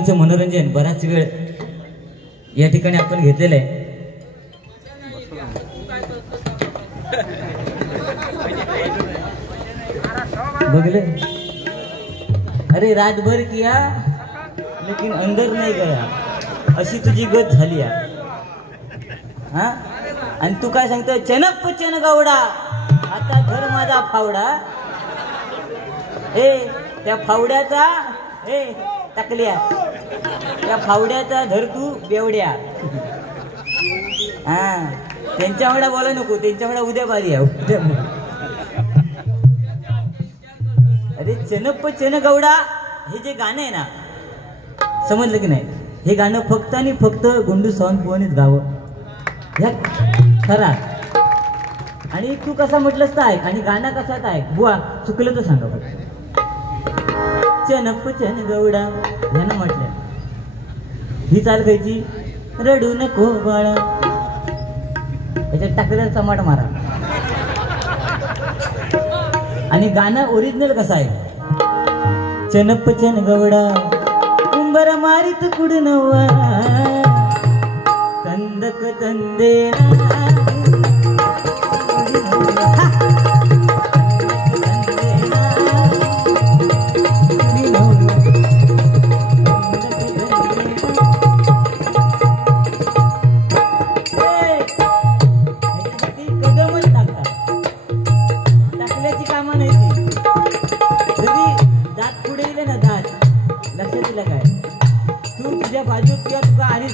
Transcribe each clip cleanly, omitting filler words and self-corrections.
मनोरंजन बराच वेळ या ठिकाणी आपण घेतलेलं आहे. बघले अरे रातभर किया लेकिन अंदर नाही गया, अशी तुझी गत झाली हा. आणि तू काय सांगतो चनप चन गवडा, आता धर माझा फावडा. ए त्या फावड्याचा ए टाकल्या, त्या फावड्याचा धर तू बेवड्या. हा त्यांच्या वेळा बोला नको, त्यांच्या वेळा उद्या बारी आहे. अरे चनप चन गवडा हे जे गाणं आहे ना, समजलं की नाही, हे गाणं फक्त आणि फक्त गुंडू सावंतबुवानीच गावं ह्या खरा. आणि तू कसा म्हटलंस तर ऐक, आणि गाणं कसा ऐक बुवा, चुकलं तर सांगा बघ. चनप चन गवडा ह्यानं म्हटलं, ही चाल खायची रडू नको बाळा, त्याच्यात टाकलेला चमाट मारा. आणि गाणं ओरिजिनल कसं आहे, चनप चन गवडा उंबर मारित कुड नवा, तंदक तंदेना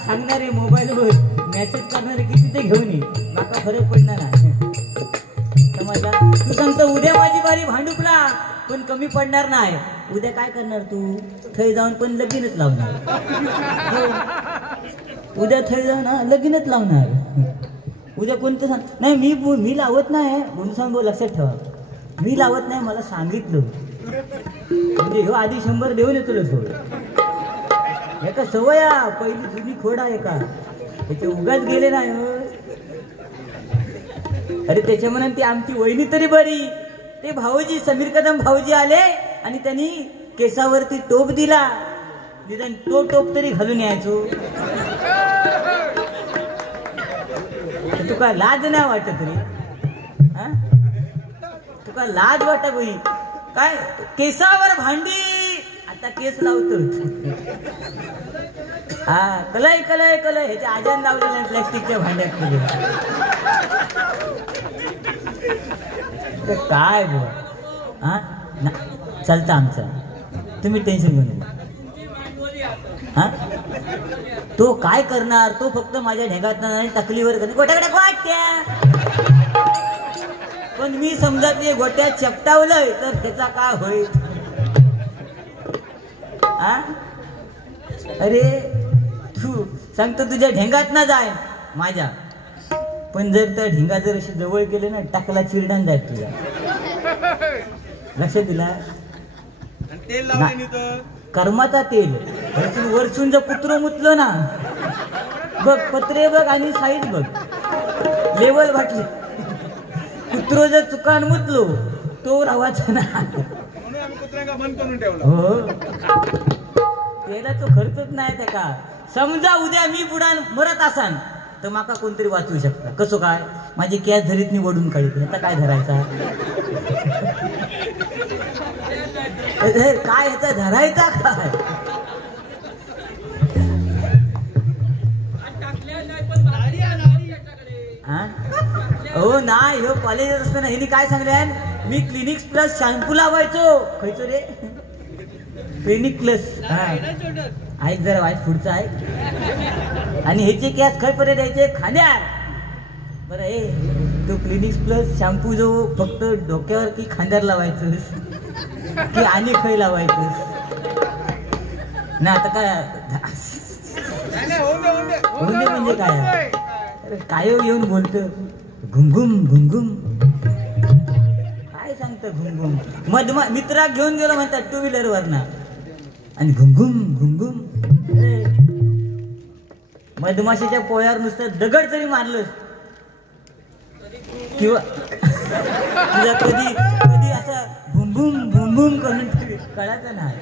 सांगणारे मोबाईलवर मेसेज करणारे किती ते घेऊन ये, माका फरक पडणार नाही. समजला? तू सांगतो उद्या माझी बारी भांडुकला, पण कमी पडणार नाही. उद्या काय करणार तू, थै जाऊन पण लगीनच लावणार. उद्या थै जाऊन लगीनच लावणार. उद्या कोणतं सांग नाही, मी लावत नाही. म्हणून सांगू, लक्षात ठेवा, मी लावत नाही, मला सांगितलं. म्हणजे हो आधी 100 देऊन येतो थोडं. एका सवया पहिली जुनी खोडा आहे का, त्याचे उगाच गेले नाही. अरे त्याच्या म्हणून ती आमची वहिनी तरी बरी, ते भाऊजी समीर कदम भाऊजी आले आणि त्यांनी केसावरती टोप दिला, निदान तो टोप तरी घालून यायचो. तुका लाज नाही वाटत रे, तुका लाज वाटत होई काय, केसावर भांडी आता केस लावतो. हा कलय कलय कलय ह्याचे आजान लावलेलं आहे प्लॅस्टिकच्या भांड्यात. काय बुवा, हा चालतं आमचं, तुम्ही टेन्शन घेऊ नका. हा तो काय करणार, तो फक्त माझ्या ढेगात टकलीवर गोट्याकडे वाटत्या. पण मी समजा ते गोट्यात चपटावलंय तर त्याचा काय होईल. अरे तू सांगतो तुझ्या ढेंगात ना जाय माझ्या, पण जर त्या ढेंगा जर अशी जवळ गेले ना, टाकला चिरडान जाय तुझ्या. लक्षात दिला, कर्माचा तेल वरचून जर पुत्र मुतलं ना, बघ पत्रे बघ आणि साईज बघ, लेवल वाटली. कुत्रो जर चुकान मुतलो तो रावाचा ना. हो त्याला तो खर्चच नाही. त्या का समजा उद्या मी बुडान मरत असान तर माका कोणतरी वाचवू शकता. कसं काय, माझी कॅस धरीत वडून काढीत, ह्याचा काय धरायचा, काय ह्याचा धरायचा काय. हो नाही, हो कॉलेजात असताना ह्यांनी काय सांगले, मी क्लिनिक्स प्लस शॅम्पू लावायचो. खायचो रे क्लिनिक प्लस. ऐक जरा वाईट पुढचं ऐक. आणि ह्याचे कॅस खय पर्यंत द्यायचे खाण्यात. बरं ए तो क्लिनिक्स प्लस शॅम्पू जो फक्त डोक्यावर की खांद्यावर लावायचंस की आणि खय लावायचंस ना. आता काय होंदे म्हणजे काय, काय येऊन बोलतं घुमघुम घुमघुम, काय सांगतं घुमघुम. मधमा मित्रा घेऊन गेलो म्हणतात 2 व्हीलरवर ना, आणि घुमघुम घुमघुम. मधमाशीच्या पोळ्यावर नुसतं दगड तरी मारलं किंवा तुझा कधी कधी असं भुम भुम भुम भुम करून कळायचं नाही.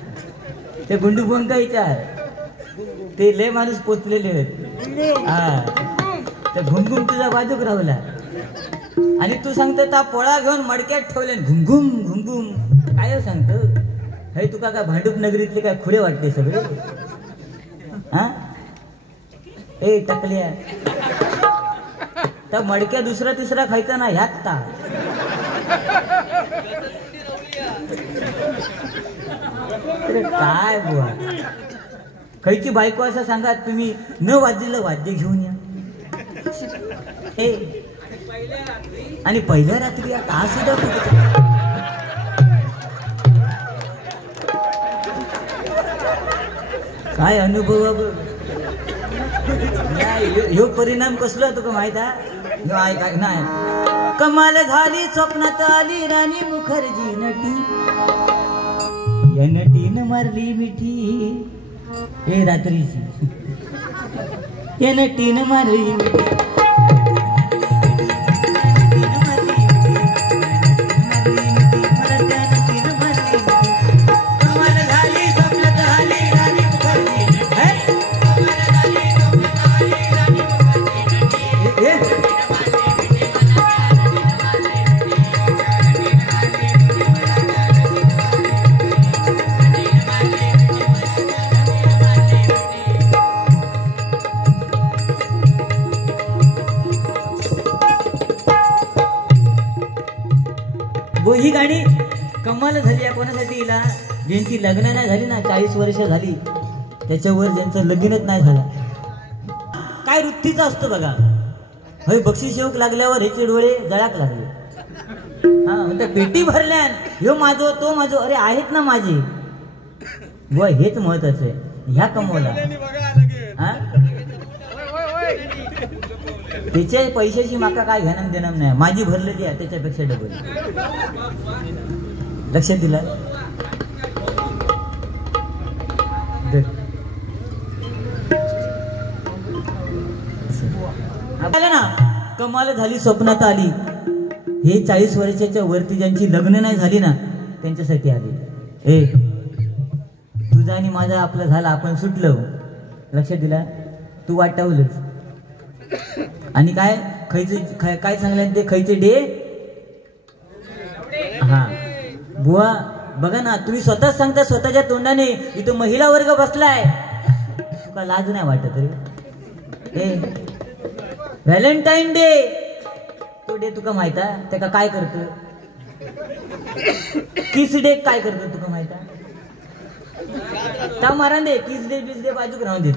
ते गुंडू फोन का विचार ते लय माणूस पोचलेले आहेत. हा तर घुमघुम तुझा बाजूक राहुला आणि तू सांगतो ता पोळा घेऊन मडक्यात ठेवले घुमघुम घुमघुम काय सांगतो हे तुका काय भांडूप नगरीतले काय खुडे वाटते सगळे. हा ए टकल्या तर मडक्या दुसरा तिसरा खायचा ना ह्यात ता काय बुवा खायची बायको असं सांगा तुम्ही न वाजलेलं वाद्य घेऊन या हे आणि पहिल्या रात्री आता सुद्धा काय अनुभव ह्यो परिणाम कसला तुका माहित आहे नाही. कमाल झाली स्वप्नात आली राणी मुखर्जी नटी या नटीनं मारली मिठी हे रात्रीची या नटीनं मारली मिठी ही गाणी कमाल झाली आहे कोणासाठी हिला ज्यांची लग्न नाही झाली ना 40 वर्ष झाली त्याच्यावर ज्यांचं लगीनच नाही झालं काय वृत्तीचा असतो बघा. हे बक्षीस येऊक लागल्यावर ह्याचे डोळे जळाक लागले. हा म्हणता पेटी भरल्यान ह्यो माझो तो माझो अरे आहेत ना माझे व हेच महत्वाचं आहे. ह्या कमवला हा त्याच्या पैशाची माका काय घेणं देणं नाही माझी भरलेली आहे त्याच्यापेक्षा डबल. लक्षात दिला ना कमाल झाली स्वप्नात आली. हे 40 वर्षाच्या वरती ज्यांची लग्न नाही झाली ना त्यांच्यासाठी आली. हे तुझा आणि माझा आपलं झाला आपण सुटलो. लक्षात दिला तू वाटावलंच आणि काय खायचे काय सांगलं ते खायचे डे. हा बुवा बघा ना तुम्ही स्वतःच सांगता स्वतःच्या तोंडाने इथं महिला वर्ग बसलाय तुका लाज नाही वाटत रे. व्हॅलेंटाईन डे तो डे तुका माहित आहे त्याका काय करतो. किस डे काय करतो तुका माहित आहे ता मारा दे किस डे बिस डे बाजूक राहून दे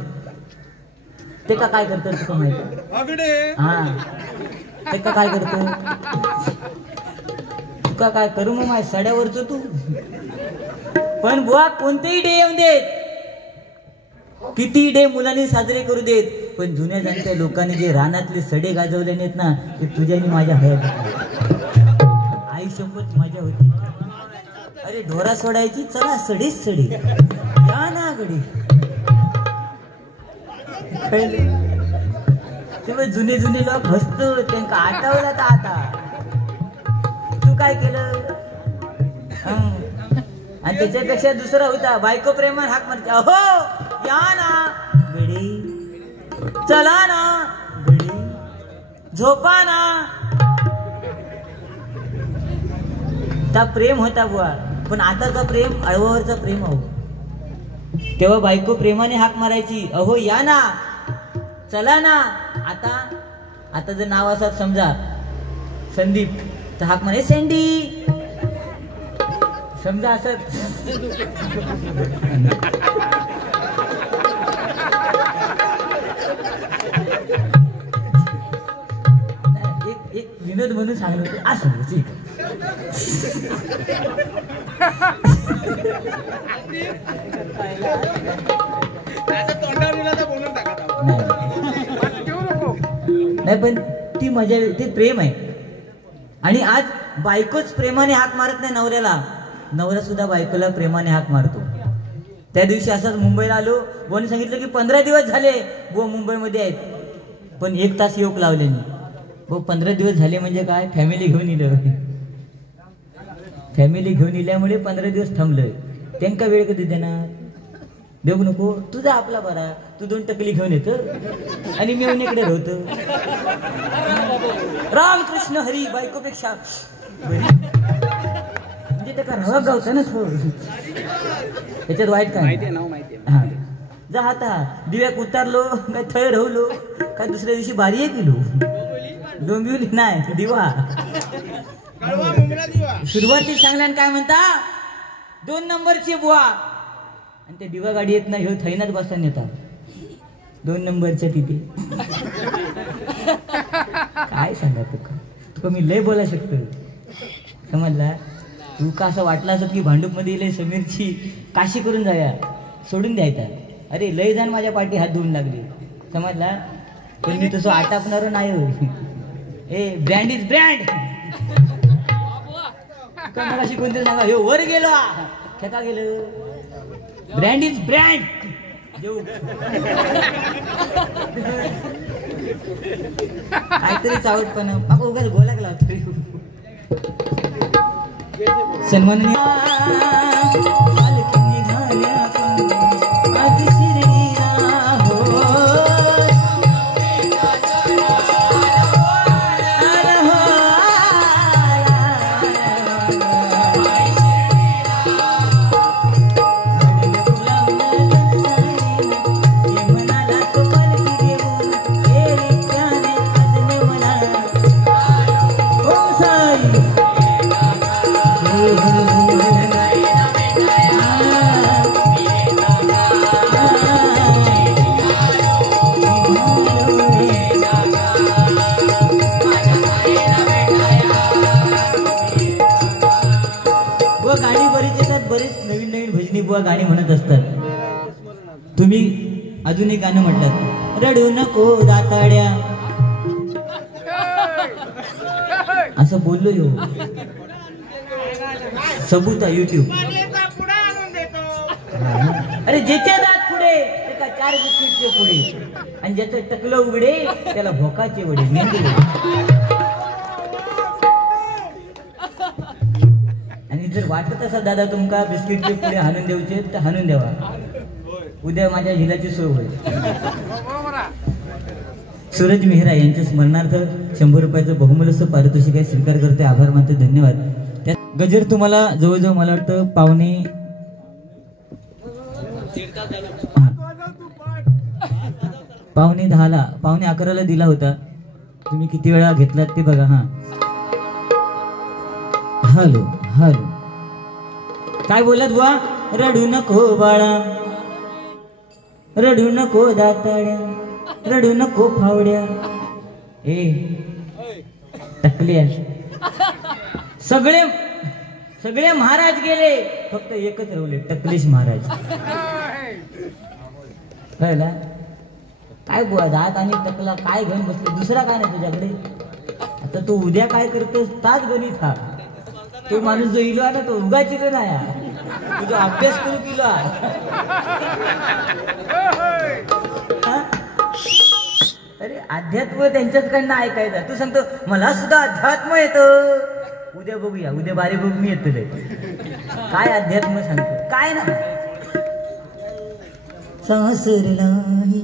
ते का काय करतो तुका माहित. हा ते का काय करतो तुका काय करू मग माझ्या सड्यावरच तू. पण बुवा कोणतेही डे येऊन देत किती डे मुलांनी साजरे करू देत पण जुन्या जाणत्या लोकांनी जे रानातले सडे गाजवले नाहीत ना ते तुझ्या आणि माझ्या हयात आई शपथ मजा होती. अरे ढोरा सोडायची चला सडेच सडे या ना गडी तुम्ही जुने जुने लोक हसतो त्यांना आठवला तर आता तू काय केलं. आणि त्याच्यापेक्षा दुसरा होता बायको प्रेमान हाक मारते अहो या ना गडी चला ना गडी झोपा ना. त्या प्रेम होता बुवा पण आताचा प्रेम अळवावरचा प्रेम आहो. तेव्हा बायको प्रेमाने हाक मारायची अहो या ना चला ना. आता जर नाव असत समजा संदीप तर हाक मारे सँडी समजा असत. एक विनोद म्हणून सांगलं होते असं ठीक नाही पण ती मजा ते प्रेम आहे. आणि आज बायकोच प्रेमाने हाक मारत नाही नवऱ्याला नवरा सुद्धा बायकोला प्रेमाने हाक मारतो. त्या दिवशी असंच मुंबईला आलो बोनी सांगितलं की 15 दिवस झाले वो मुंबईमध्ये आहेत पण 1 तास येऊक लावले नाही. वो 15 दिवस झाले म्हणजे काय फॅमिली घेऊन इलं फॅमिली घेऊन इल्यामुळे 15 दिवस थांबलोय. त्यांना वेळ कधी देणार देऊ नको, तुझा आपला बरा, तू 2 टकली घेऊन येतो आणि मी इकडे राहतो. रामकृष्ण हरी बायकोपेक्षा म्हणजे ते का राहा गावचा ना त्याच्यात वाईट काय हा जा आता दिव्याक उतारलो काय थय राहलो काय दुसऱ्या दिवशी बारी केलो डोंबिवली नाही दिवा सुरुवाती सांगल्यान काय म्हणता 2 नंबरची बुवा आणि ते दिवा गाडी येत नाही ह्यो थैनाच बसून येतात 2 नंबरच्या तिथे काय सांगा तुका मी लय बोला शकतो समजला. तू का असं वाटलं असत की भांडूप मध्ये लय समीरची काशी करून जाऊया सोडून द्यायचा. अरे लय जण माझ्या पाठी हात धुवून लागले समजला. पण मी तसं आटापणार नाही हो. ए ब्रँड इज ब्रँड अशी कोणतरी सांगा हे वर गेलो खेका गेलं. ब्रँड इज ब्रँड काहीतरी चावटपणा बाबा उगाच बोलायला लावतो. सन्माननीय गाणी म्हणत असतात. तुम्ही अजून एक गाणं म्हटलं रडू नको दाताड्या असं बोललो यो सबूत आहे YouTube. अरे ज्याचे दात पुढे त्याला 4 बिस्किटचे पुढे आणि ज्याचं टकलं उघडे त्याला भोकाचे वडे मेंदू. आणि जर वाटत असा दादा तुमका बिस्किटचे पुढे हाणून देऊचे तर हाणून द्यावा. उद्या माझ्या हिलाची सोय होईल. सूरज मेहरा यांच्या स्मरणार्थ 100 रुपयाचं बहुमूल्य पारितोषिक आहे स्वीकार करते. आभार मानते. धन्यवाद. त्यात गजर तुम्हाला जवळजवळ मला वाटतं पावणे 10ला 11:45 दिला होता. तुम्ही किती वेळा घेतलात ते बघा. हा हॅलो हॅलो काय बोलत बुवा. रडू नको बाळा रडू नको दाताड्या रडू नको फावड्या. ए टकल्या सगळे महाराज गेले फक्त एकच राहिले टकलेश महाराज. कळला काय बुवा दात आणि टकला काय घेऊन बसले दुसरा काय नाही तुझ्याकडे. आता तू उद्या काय करतोस ताच गणित हा. तो माणूस जो इलो आहे ना तो उगाच इलो नाही तुझा अभ्यास करू किलो. अरे अध्यात्म त्यांच्याचकडनं ऐकायचं. तू सांगतो मला सुद्धा अध्यात्म येतं. उद्या बघूया उद्या बारी बघ मी येतो काय अध्यात्म सांगतो काय ना. सासरलाही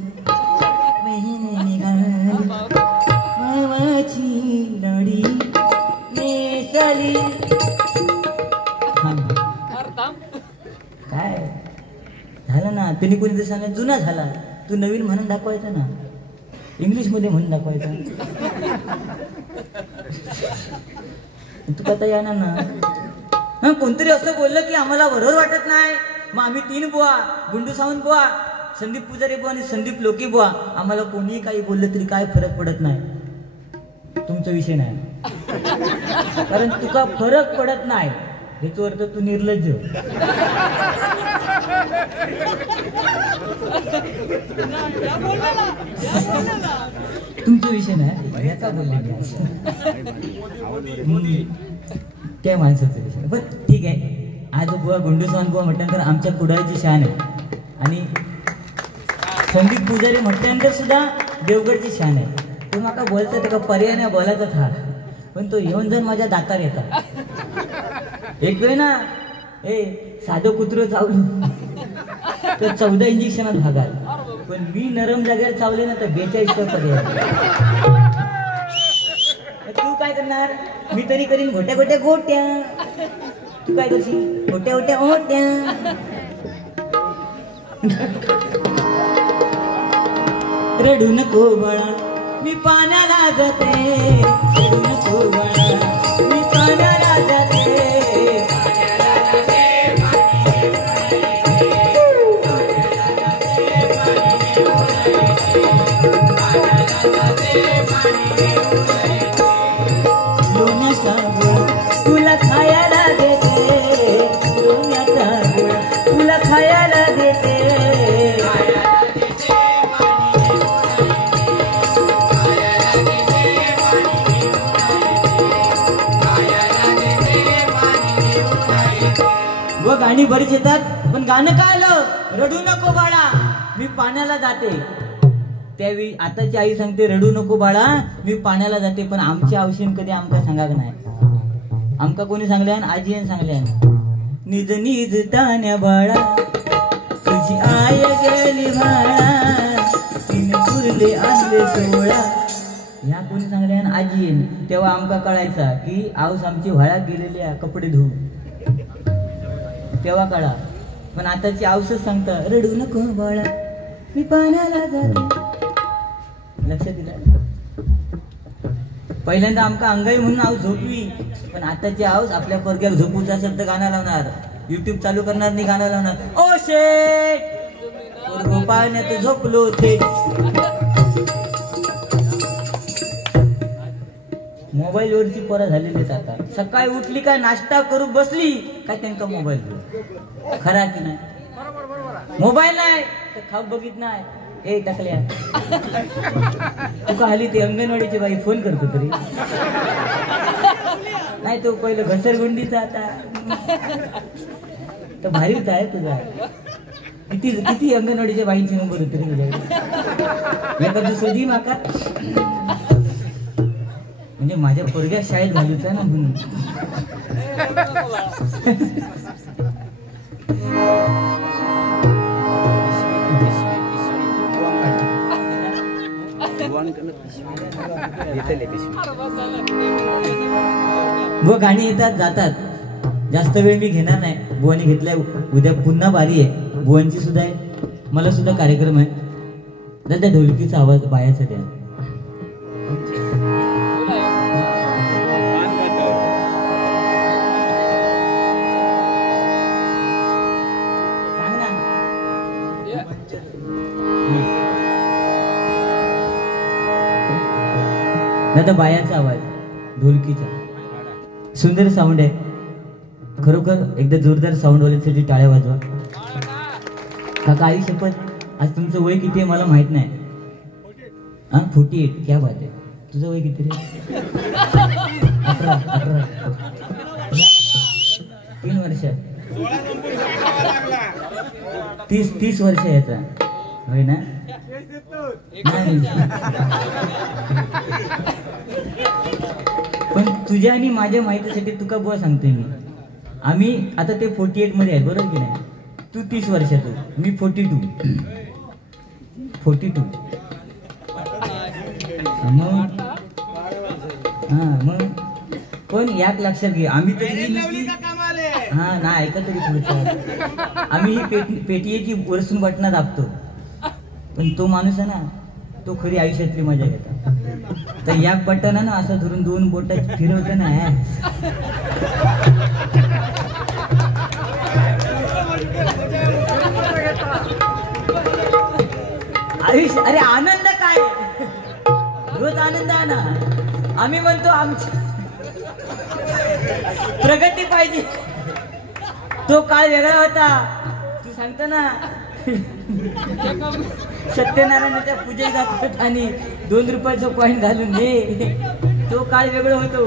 मावाची लाडी नेसली. काय झालं ना तुम्ही कोणीतरी सांगा जुना झाला. तू नवीन म्हणून दाखवायचा ना इंग्लिश मध्ये म्हणून दाखवायचा. तू आता येणार ना. हा कोणतरी असं बोललं की आम्हाला बरोबर वाटत नाही मग आम्ही 3 बुवा गुंडू सावंत बुवा संदीप पुजारी बुवा आणि संदीप लोकी बुवा आम्हाला कोणी काही बोललं तरी काय फरक पडत नाही. तुमचा विषय नाही कारण तुका फरक पडत नाही याचा अर्थ तू निर्लज्ज. तुमचा विषय नाही याचा बोलले मी त्या माणसाचा विषय. पण ठीक आहे. आज बुवा गुंडू सावंत बुवा म्हटल्यानंतर आमच्या कुडाळची शान आहे आणि संदीप पुजारी म्हटल्यानंतर सुद्धा देवगडची शान आहे. तो माका बोलता ते का पर्याय नाही बोलायचाच हा. पण तो येऊन जाऊन माझ्या दातार येतात. एक वेळ ना ए साधं कुत्र चावलं तर 14 इंजेक्शनात भागाल. पण मी नरम जागेवर चावले ना तर 42 पर्यंत. तू काय करणार? मी तरी करीन घोट्या घोट्या गोट्या. तू काय करशील? घोट्या घोट्या ओट्या. रडू नको बाळा मी पाण्याला जाते. रडू नको बाळा मी पाण्याला जाते. लोण्याचा गुळ तुला खायला देते. लोण्याचा गुळ तुला खायला देते. व गाणी बरीच येतात पण गाणं काय आलं? रडू नको बाळा मी पाण्याला जाते. त्यावेळी आताची आई सांगते रडू नको बाळा मी पाण्याला जाते. पण आमच्या औषध कधी आमका सांगाक नाही. आमका कोणी सांगल्यान? आजीने सांगल्यान. निज निज तान्या बाळा तुझी आय गेली भाळा. तिने पुरले आणले सोळा. ह्या कोणी सांगल्यान? आजीन. तेव्हा आमका कळायचा की आऊस आमची व्हाळा गेलेली कपडे धुवून. तेव्हा कळा. पण आताची औषध सांगता रडू नको बाळा मी पाण्याला जाते. लक्षात दिलं? पहिल्यांदा आमका अंगाई म्हणून आऊस झोपवी. पण आताची आऊस आपल्या पोरग्याला झोपूचा असेल तर गाणं लावणार. युट्यूब चालू करणार नाही गाणं लावणार. ओ शेट पोरगो पाण्यात झोपलो थेट. मोबाईल वरची पोरं झालेली आता. सकाळी उठली का नाश्ता करू बसली काय त्यांचा मोबाईल खरा की नाही? मोबाईल नाही तर खाऊ बघित नाही. ए टाकल्या तुका हल्ली ते अंगणवाडीची बाई फोन करतो तरी नाही. तो पहिलं घसरगुंडीचा आता तर भारीच आहे तुझा. किती किती अंगणवाडीच्या बाईंची नंबर होते रे तुझ्या. शोधी माका म्हणजे माझ्या पोरग्या शाळेत घालूचा ना म्हणून. व गाणी येतात जातात. जास्त वेळ मी घेणार नाही. बुवानी घेतलाय. उद्या पुन्हा बारी आहे. बुवांची सुद्धा आहे. मला सुद्धा कार्यक्रम आहे. दादा ढोलकीचा आवाज बायाचा द्या. दादा बायाचा आवाज ढोलकीचा सुंदर साऊंड आहे. खरोखर एकदा जोरदार साऊंड वाल्यासाठी टाळ्या वाजवा. काका आई शपथ आज तुमचं वय किती आहे मला माहित नाही. 48. क्या बात आहे. तुझं वय किती रे? 18. 3 वर्ष. 30 वर्ष याचा होय ना? पण तुझ्या आणि माझ्या माहितीसाठी तुका बुवा सांगतोय मी. आम्ही आता ते 48 मध्ये आहे बरोबर की नाही? तू 30 वर्षातून मी 42. मग मग पण याक लक्षात घे आम्ही तरी नाही ऐका तरी पुढचं. आम्ही ही पेटीची वरसून बटणं दाबतो. पण तो माणूस आहे ना तो खरी आयुष्यातली मजा घेता. तर याक बटन ना असं धरून 2 बोट फिरवते ना. आयुष्य अरे आनंद काय रोज आनंद आहे ना. आम्ही म्हणतो आमची प्रगती पाहिजे. तो काळ वेगळा होता. तू सांगतो ना सत्यनारायणाच्या पूजेत जातात आणि 2 रुपयाचा कॉईन घालून ये. तो काळ वेगळा होतो.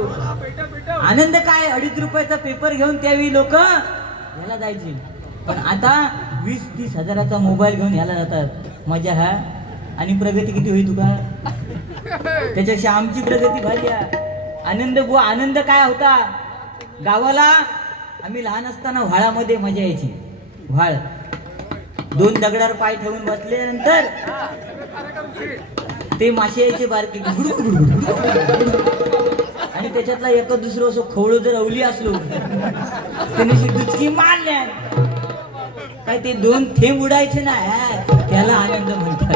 आनंद काय 2.5 रुपयाचा पेपर घेऊन त्यावेळी लोक ह्याला जायचे. पण आता 20-30 हजाराचा मोबाईल घेऊन ह्याला जातात. मजा हा. आणि प्रगती किती होईल तुका? त्याच्याशी आमची प्रगती भारी आहे. आनंद बुवा आनंद काय होता गावाला. आम्ही लहान असताना व्हाळामध्ये मजा यायची. व्हाळ 2 दगडावर पाय ठेवून बसल्यानंतर ते मासे यायचे बारकी आणि त्याच्यातला एक दुसरं असं खवळ जर अवली असलो त्याने दुचकी मारल्या काय ते 2 थेंब उडायचे ना त्याला आनंद म्हणतात.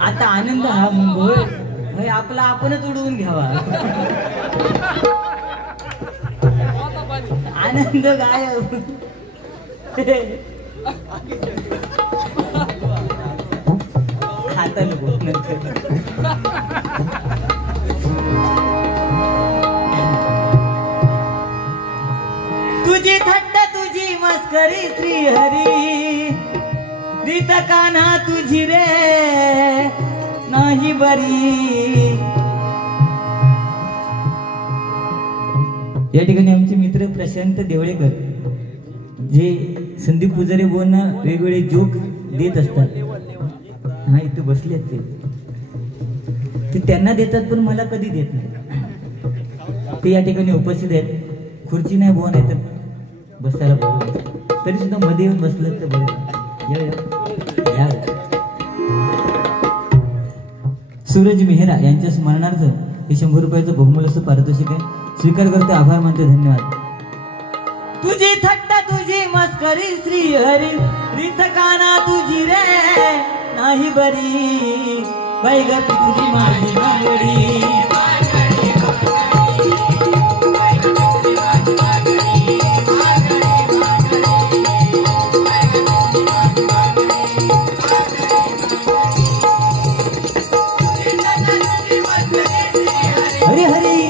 आता आनंद हा मुंबई आपला आपणच उडवून घ्यावा. आनंद गायब. आता नको तुझी थट्टा तुझी मस्करी श्रीहरी रीत कान्हा तुझी रे नाही बरी. या ठिकाणी आमचे मित्र प्रशांत देवळेकर जे संदीप पुजारी बोलना वेगवेगळे जोक देत असतात. हा इथे बसले ते त्यांना देतात पण मला कधी देत नाही. ते या ठिकाणी उपस्थित आहेत. खुर्ची नाही बोन आहे तर बसायला बरोबर तरी सुद्धा मध्ये येऊन बसलं तर बरोबर. सूरज मेहरा यांच्या स्मरणार्थ हे 100 रुपयाचं बहुमूल्य असं पारितोषिक आहे. स्वीकार करते, आभार मानते, धन्यवाद. तुझी थट्टा तुझी मस्करी श्रीहरी रीत काना तुझी रे नाही बरी बाई ग पिचली माझी मागडी. हरी हरी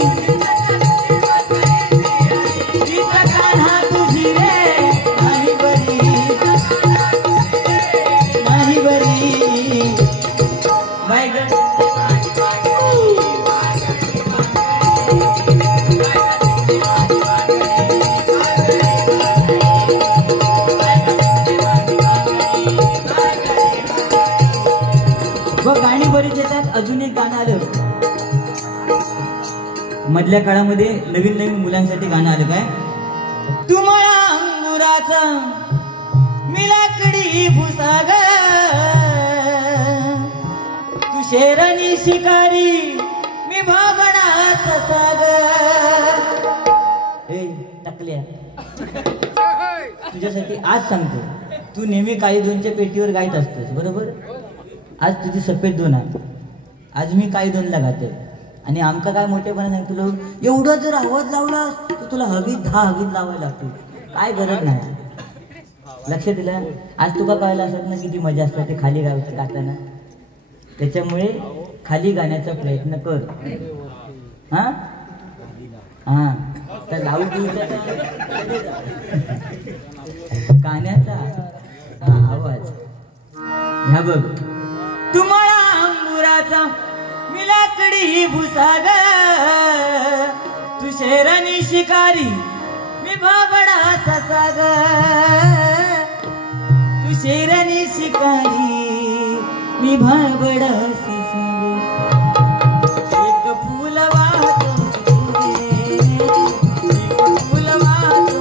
गाणी बरीच येतात. अजून एक गाणं आलं मधल्या काळामध्ये, नवीन नवीन मुलांसाठी गाणं आलं काय. तुम्हाला अंगुराचा मी लाकडी भुसाग तू शेरणी शिकारी मी भाबणाचा साग. हे टाकल्या तुझ्यासाठी आज सांगतो. तू नेहमी काळी दोनच्या पेटीवर गायत असतोस बरोबर. आज तुझी सफेद 2 आहे. आज मी काळी 2ला गाते आणि आमका काय मोठेपणा सांगतो तुला एवढं जर आवाज लावला तर तुला हवीत 10 हवीत लावायला लागतो. काय गरज नाही. लक्ष दिलं. आज तुका कळलं असत ना किती मजा असते ते खाली गाताना. त्याच्यामुळे खाली गाण्याचा प्रयत्न कर. हा हा तर लावू गाण्याचा आवाज ह्या बघ. तुम्हाला अंगुराचा मी लाकडी भुसाग तू शेरणी शिकारी मी भाबडाचा साग. तू शेरणी शिकारी मी भाबडाची साग. एक फूल वाहतो फूल वाहतो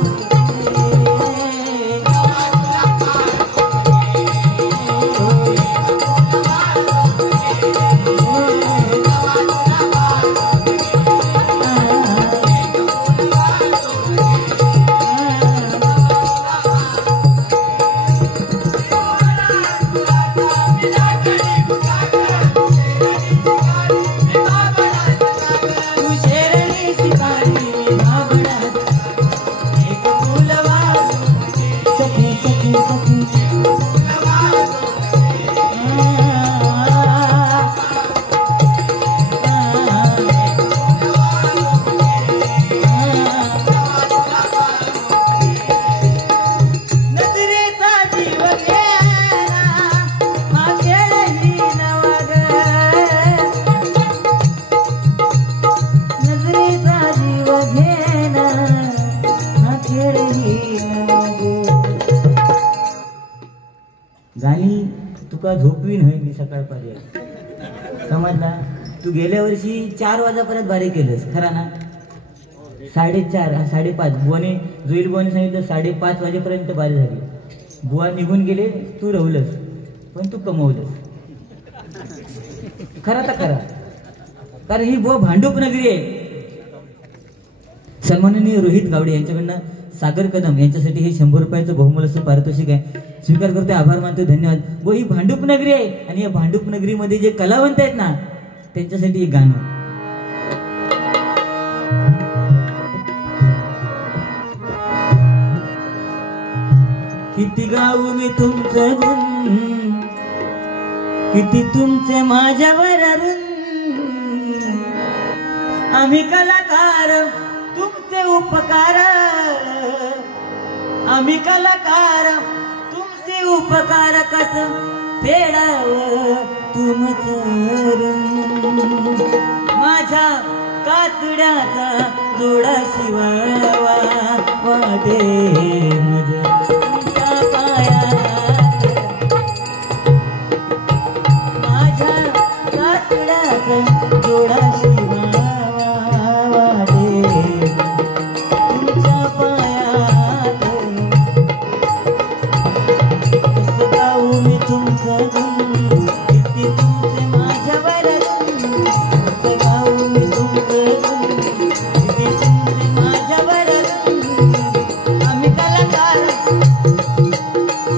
गाणी तुका झोपवीन होय मी सकाळपर्यंत समजला. तू गेल्या वर्षी 4 वाजेपर्यंत भारी केलंस खरा ना. 4:30 5:30 बुवाने जुईल बुवाने सांगितलं 5:30 वाजेपर्यंत बारी झाली. बुवा निघून गेले, तू रवलंस पण तू कमवलंस. खरा तर खरा, कारण ही बुवा भांडूप नगरी आहे. सन्माननीय रोहित गावडे यांच्याकडनं सागर कदम यांच्यासाठी हे 100 रुपयाचं बहुमूल्य असं पारितोषिक आहे. स्वीकार करतोय, आभार मानतोय, धन्यवाद. व ही भांडूप नगरी आहे आणि या भांडूप नगरीमध्ये जे कलावंत आहेत ना त्यांच्यासाठी एक गाणं. किती गाऊ मी तुमचं गुण, किती तुमचे माझ्यावर ऋण. आम्ही कलाकार तुमचे उपकार, आम्ही कलाकार तुमचे उपकार कस फेडावं तुमचं ऋण. माझ्या कातड्याचा जोडा शिवावा वाटे माझ्या पायात, माझ्या कातड्याचा जोडा शिवावा वाटे तुमच्या पायात. कसं गाऊ मी तुमचं गुण, किती तुमचे माझ्यावर ऋण. कसं गाऊ मी तुमचं गुण, किती तुमचे माझ्यावर ऋण. आम्ही कलाकार,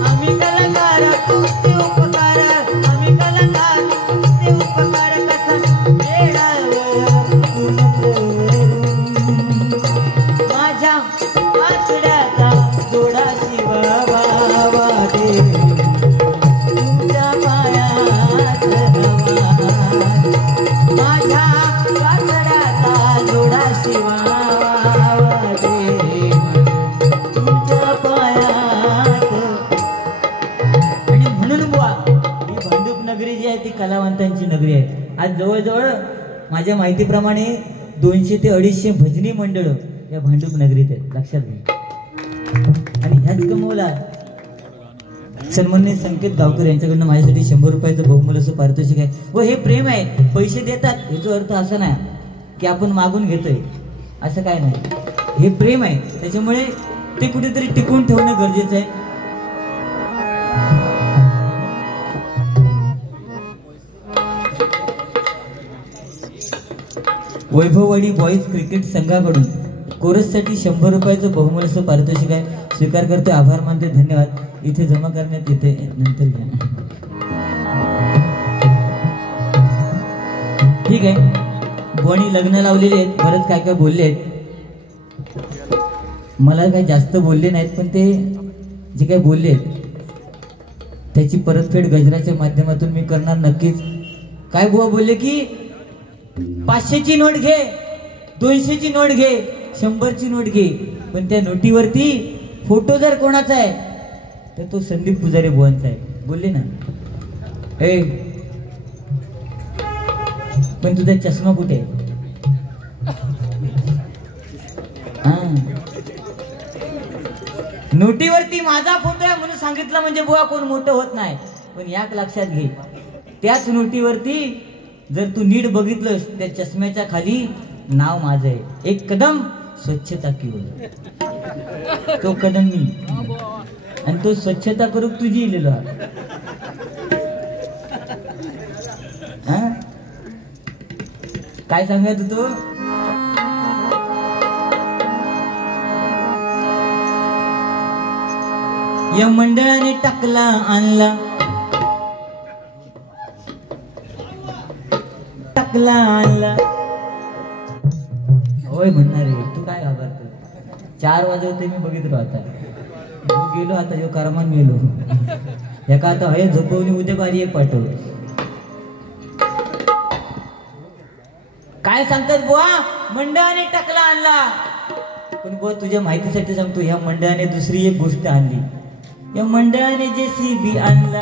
आम्ही कलाकार तुमचे उपकार, आम्ही कलाकार तुमचे उपकार कसं फेडावं तुमचं ऋण. माझ्या कातड्याचा जोडा शिवावा वाटे तुमच्या पायात हवा. माझ्या कातड्याचा जोडा शिवावा वाटे तुमच्या पायात. आणि म्हणून बुवा ही भांडूप नगरी जी आहे ती कलावंतांची नगरी आहे. आज जवळजवळ माझ्या माहितीप्रमाणे 200 ते 250 भजनी मंडळ या भांडूप नगरीत आहेत, लक्षात घ्या. आणि ह्याच कमवला सन्माननीय संकेत गावकर यांच्याकडनं माझ्यासाठी 100 रुपयाचं बहुमूल्य असं पारितोषिक आहे. व हे प्रेम आहे, पैसे देतात याचा अर्थ असा नाही की आपण मागून घेतोय, असं काय नाही. हे प्रेम आहे, त्याच्यामुळे ते कुठेतरी टिकून ठेवणं गरजेचं आहे. वैभववाडी बॉईज क्रिकेट संघाकडून कोरससाठी 100 रुपयाचं बहुमूल्य असं पारितोषिक आहे. स्वीकार करतोय, आभार मानतोय, धन्यवाद. इथे जमा करण्यात येते, नंतर घ्या. ठीक आहे, बुवानी लग्न लावलेले आहेत, बरंच काय काय बोलले आहेत. मला काही जास्त बोलले नाहीत, पण ते जे काही बोलले आहेत त्याची परतफेड गजराच्या माध्यमातून मी करणार नक्कीच. काय बुवा बोलले की 500ची नोट घे, 200ची नोट घे, 100ची नोट घे, पण त्या नोटीवरती फोटो जर कोणाचा आहे तर तो संदीप पुजारी बुवांचा आहे. बोलले ना. ए पण तुझा चष्मा कुठे आहे? नोटीवरती माझा फोटो आहे म्हणून सांगितलं म्हणजे बुवा कोण मोठं होत नाही. पण याक लक्षात घे, त्याच नोटीवरती जर तू नीट बघितलंस त्या चष्म्याच्या खाली नाव माझं आहे, एक कदम स्वच्छता की ओर. तो कदम मी, आणि तो स्वच्छता करू तुझी लिहिलो. काय सांगत तू? या मंडळाने टाकला आणला, टाकला आणला. होय म्हणणार रे, तू काय घाबरतो? 4 वाजे होते मी बघितलो. आता गेलो, आता जो करमान गेलो. एका आता हे झोपवणी उद्या बारी एक पाठव. काय सांगतात बुवा? मंडळाने टाकला आणला. पण बुवा तुझ्या माहितीसाठी सांगतो, ह्या मंडळाने दुसरी एक गोष्ट आणली. या मंडळाने JCB आणला,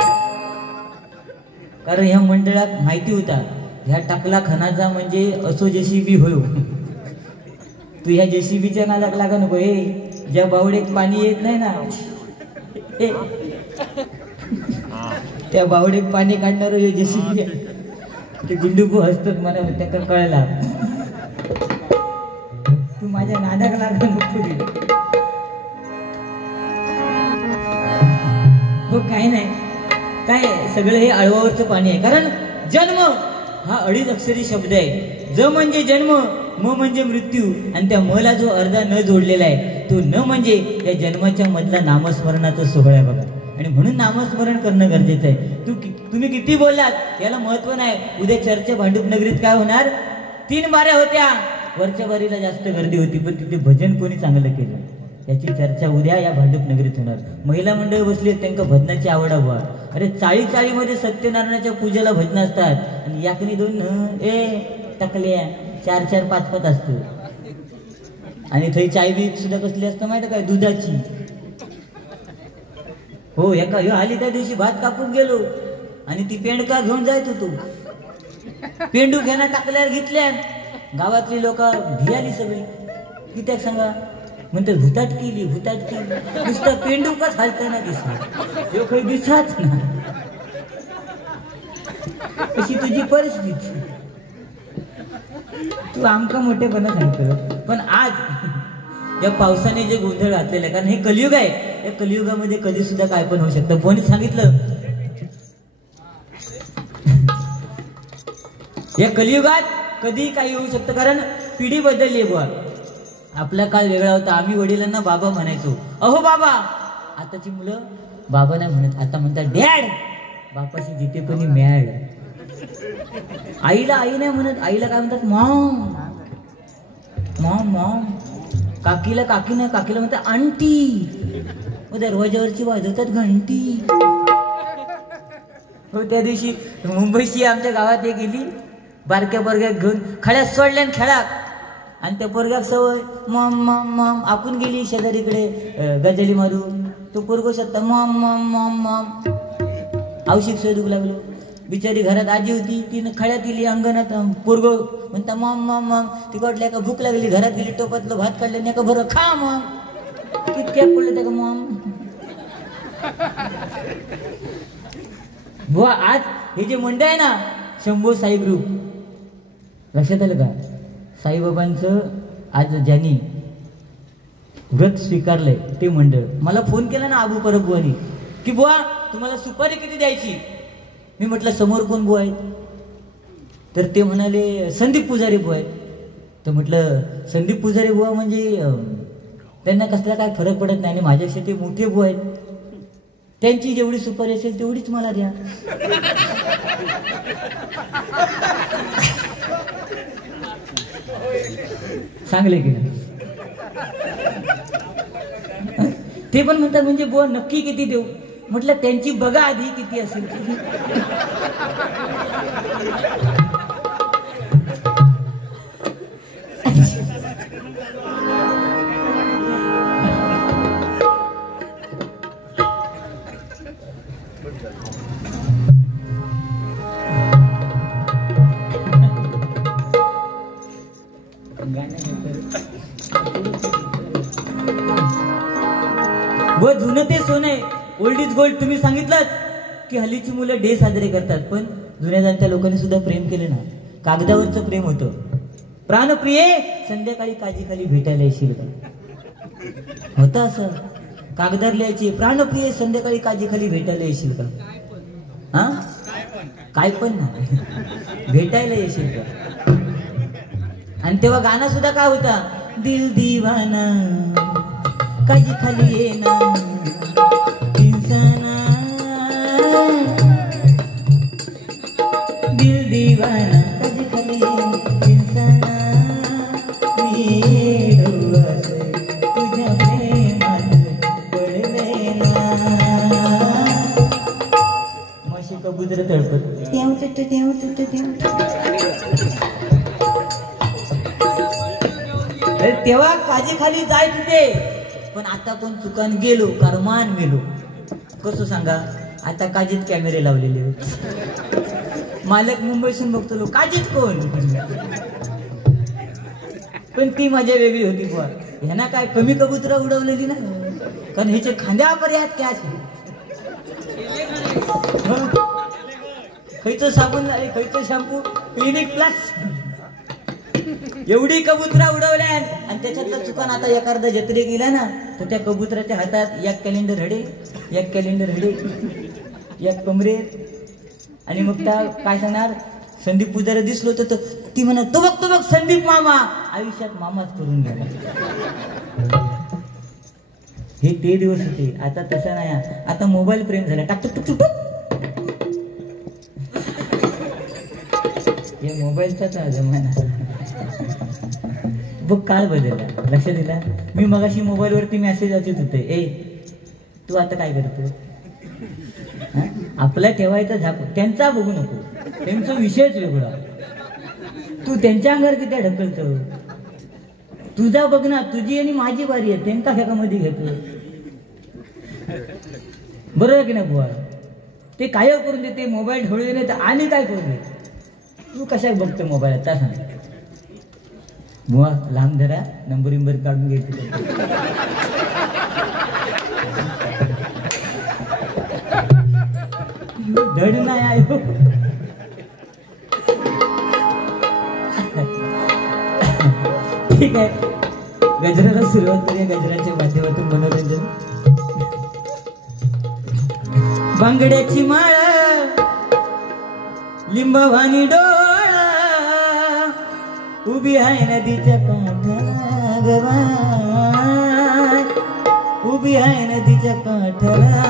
कारण ह्या मंडळात माहिती होता ह्या टाकला खणाचा म्हणजे असो JCB होय. तू ह्या JCBच्या नादात लागा नको. हे ज्या बावडेत पाणी येत नाही ना, त्या बावडेत पाणी काढणार हे JCB. ते गुंडुकू हसतात, मला त्याकडे कळला. तू माझ्या नादाक लागला नको रे. हो काय नाही, काय सगळं हे अळवावरचं पाणी आहे. कारण जन्म हा 2.5 अक्षरी शब्द आहे. ज म्हणजे जन्म, म म्हणजे मृत्यू, आणि त्या मला जो अर्धा न जोडलेला आहे तो न म्हणजे या जन्माच्या मधला नामस्मरणाचा सोहळा आहे बघा. आणि म्हणून नामस्मरण करणं गरजेचं आहे. तुम्ही किती बोललात याला महत्व नाही. उद्या चर्चा भांडूप नगरीत काय होणार, 3 बाऱ्या होत्या. वरच्या बारीला जास्त गर्दी होती, पण तिथे भजन कोणी चांगलं केलं याची चर्चा उद्या या भांडूप नगरीत होणार. महिला मंडळ बसली, त्यांना भजनाची आवड हवा. अरे चाळी मध्ये सत्यनारायणाच्या पूजेला भजन असतात, आणि याकनी 2 टाकल्या 4 5 असतो. आणि थंय चाय बी सुद्धा कसली असतं माहिती काय, दुधाची. हो, एका आली त्या दिवशी भात कापून गेलो आणि ती पेंडका घेऊन जायत होतो. पेंडू घेणं टाकल्यावर घेतल्या. गावातली लोक भियाली सगळी. कित्याक सांगा म्हणतात, भुताट केली. नुसतं पेंडू का चालताना दिसत काही दिसाच ना. अशी तुझी परिस्थिती. तू आमका मोठेपणा सांगतो. पण आज या पावसाने जे गोंधळ घातलेला आहे, कारण हे कलियुग आहे, या कलियुगामध्ये कधी सुद्धा काय पण होऊ शकतं. कोणी सांगितलं या कलियुगात कधी काही होऊ शकतं, कारण पिढी बदलली बुवा. आपला काळ वेगळा होता. आम्ही वडिलांना बाबा म्हणायचो, अहो बाबा. आताची मुलं बाबा नाही म्हणत, आता म्हणतात डॅड. बापाशी जिथे कोणी मॅड. आईला आई नाही म्हणत, आईला काय म्हणतात मॉम. काकीला काकी नाही, काकीला म्हणतात आंटी. दरवाजावरची वाजवतात घंटी. हो, त्या दिवशी मुंबईची आमच्या गावात एक गेली, बारक्या पोरग्यात घेऊन खळ्यात सोडल्या खेळात. आणि त्या पोरग्यात सवय मॉम मॉम मॉम. आपण गेली शेजारीकडे गजली मारून, तो पोरगो शकता मॉम मॉम मॉम मॉम. औषध शोधू लागलो. बिचारी घरात आजी होती, तिनं खळ्यात गेली अंगणात. पोरगो म्हणता मॉम मॉम मॉम. ती वाटल्या का भूक लागली, घरात गेली, टोपातलं भात काढलं नाही का बरं खा मॉम. कितक्या पडलं त्या का मॉम. बुवा आज हे जे मंडळ आहे ना, शंभू साई ग्रुप, लक्षात आलं का? साईबाबांचं आज ज्यांनी व्रत स्वीकारलंय ते मंडळ. मला फोन केला ना आबू परब बुवानी की बुवा तुम्हाला सुपारी किती द्यायची. मी म्हटलं समोर कोण बुवा आहेत, तर ते म्हणाले संदीप पुजारी बुवा आहेत. तर म्हटलं संदीप पुजारी बुवा म्हणजे त्यांना कसला काय फरक पडत नाही, आणि माझ्यापेक्षा ते मोठे बुवा आहेत, त्यांची जेवढी सुपारी असेल तेवढीच मला द्या. सांगले की नाही. ते पण म्हणतात म्हणजे बुवा नक्की किती देऊ. म्हटलं त्यांची बघा आधी किती असेल. व जुनं ते सोने, ओल्ड इज गोल्ड. तुम्ही सांगितलं की हल्लीची मुलं डे साजरे करतात, पण जुन्या जाणत्या लोकांनी सुद्धा प्रेम केले ना. कागदावरचं प्रेम होतं. प्राणप्रिये संध्याकाळी काजीखाली भेटायला येशील का. होतं असं, कागदावर लिहायची प्राणप्रिये संध्याकाळी काजीखाली भेटायला येशील का. हा काय पण नाही, भेटायला येशील का. आणि तेव्हा गाणं सुद्धा काय होता, दिल दीवाना काजी खाली येना इंसाना, दिल दीवाना काजी खाली येना इंसाना. मी डोवासे तुझ्या प्रेमात पडले ना. माशी कबूतर तळपत तेव तुट तेव तुट तेव. तेव्हा काजी खाली जाय तिथे, पण आता कोण चुकान गेलो कारमान मेलो. कसं सांगा, आता काजीत कॅमेरे लावलेले. मालक मुंबईसून बघतो काजीत कोण. पण ती मजा वेगळी होती बुवा. ह्यांना काय कमी कबुतरा उडवलेली ना, कारण ह्याचे खांद्यावर यात काय खैचं साबण खैचं शॅम्पू क्लिनिक प्लस. एवढी कबुतरा उडवल्या आणि त्याच्यातला चुकान आता एखादा जत्रे गेला ना तर त्या कबुतराच्या हातात एक कॅलेंडर हडे, एक कॅलेंडर हडे, एक कमरे. आणि मग त्या काय सांगणार, संदीप पुजारी दिसलो तर ती म्हणा तो बघ संदीप मामा, आयुष्यात मामाच करून गेला. हे ते दिवस होते. आता तसं नाही, आता मोबाईल प्रेम झाला. टाक टुक टुक टुक. हे मोबाईलचाच जमाना. बघ काळ बदलला, लक्ष दिला. मी मगाशी मोबाईल वरती मेसेज वाचत होते, ए तू आता काय करतो. आपला ठेवायचा झाप, त्यांचा बघू नको, त्यांचा विषयच वेगळा. तू त्यांच्या अंगावर किती ढकलतो. तुझा बघ ना, तुझी आणि माझी बारी आहे, त्यांचा खेकामध्ये घेतो. बरोबर की नाही बुवा. ते काय करून देते, मोबाईल ढोळले नाही तर आणि काय करून देते. तू कशा बघतो मोबाईल आता सांग बुवा. लांब धरा, नंबर काढून घ्यायचे. धड नाही आहे. ठीक आहे, गजराला सुरुवात करूया. गजराच्या माध्यमातून मनोरंजन. बांगड्याची माळ, लिंबवानी डोळा, उभी आहे नदीच्या काठाला गवा, उभी आहे नदीच्या काठाला.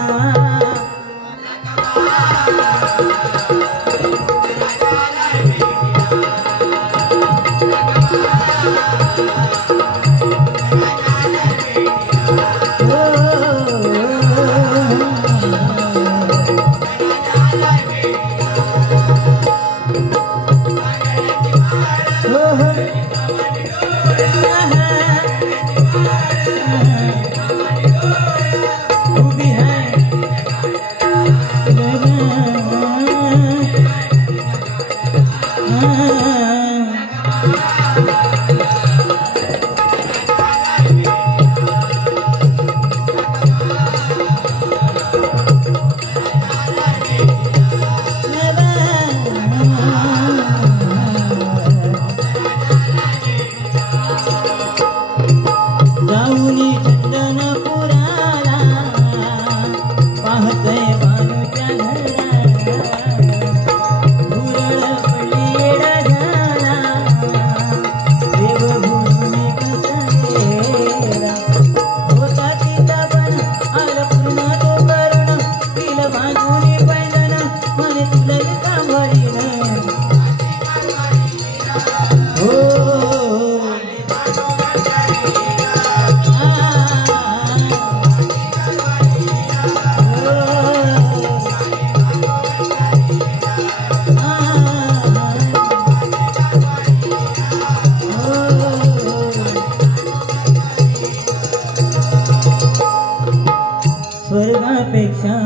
स्वर्गापेक्षा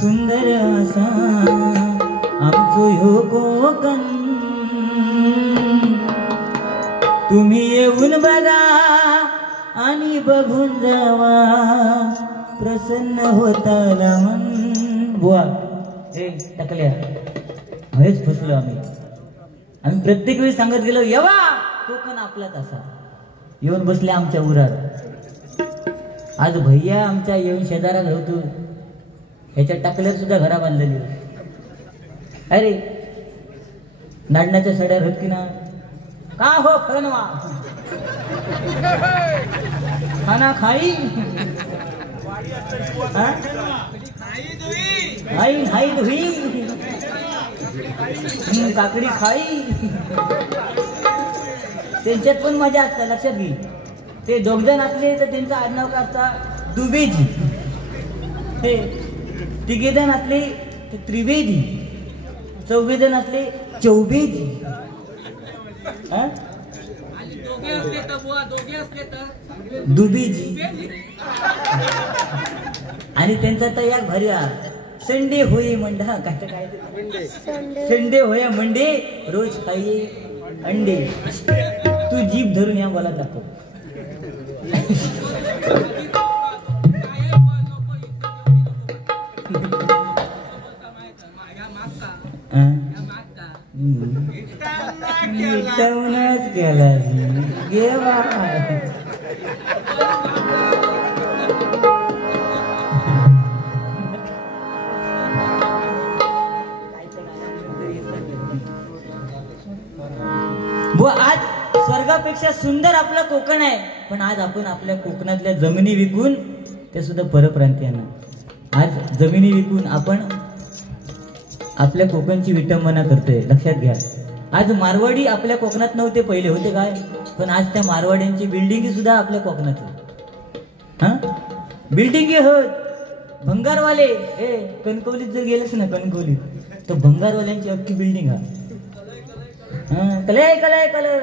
सुंदर असा आमचो ह्यो कोकण. तुम्ही येऊन बघा आणि बघून जावा, प्रसन्न होताला मन. बुवा ए टाकल्या हेच फसलो आम्ही. प्रत्येक वेळी सांगत गेलो येवा कोकण आपलाच असा. येऊन बसले आमच्या उरात. आज भैया आमच्या येऊन शेजारात होतो, ह्याच्या टाकल्यावर सुद्धा घरा बांधलेली. अरे नाडण्याच्या सड्या होत की ना का हो फळनवा खाना खाई हाई हाई धुई काकडी खाई. त्यांच्यात पण मजा असतात, लक्षात घे. ते दोघजण असले तर त्यांचं आडनाव काय असतं, दुबेजी. ते तिघेजण असले तर त्रिवेदी, चौघेजण असले चौबेजी. दुबेजी. आणि त्यांचा तर एक भारी संडे होय मंडा काय काय संडे होय मंडे रोज खाई अंडे. तू जीभ धरून या बोला दाखव. मिटवूनच केला गे आज स्वर्गापेक्षा सुंदर आपलं कोकण आहे, पण आज आपण आपल्या कोकणातल्या जमिनी विकून, ते सुद्धा परप्रांतीयांना, आज जमिनी विकून आपण आपल्या कोकणची विटंबना करतोय. लक्षात घ्या, आज मारवाडी आपल्या कोकणात नव्हते, पहिले होते काय, पण आज त्या मारवाड्यांची बिल्डिंगी सुद्धा आपल्या कोकणात. हा बिल्डिंगी होत भंगारवाले. कणकवलीत जर गेलेस ना, कणकवलीत तर भंगारवाल्यांची अख्खी बिल्डिंग हा. कलय कलय कलर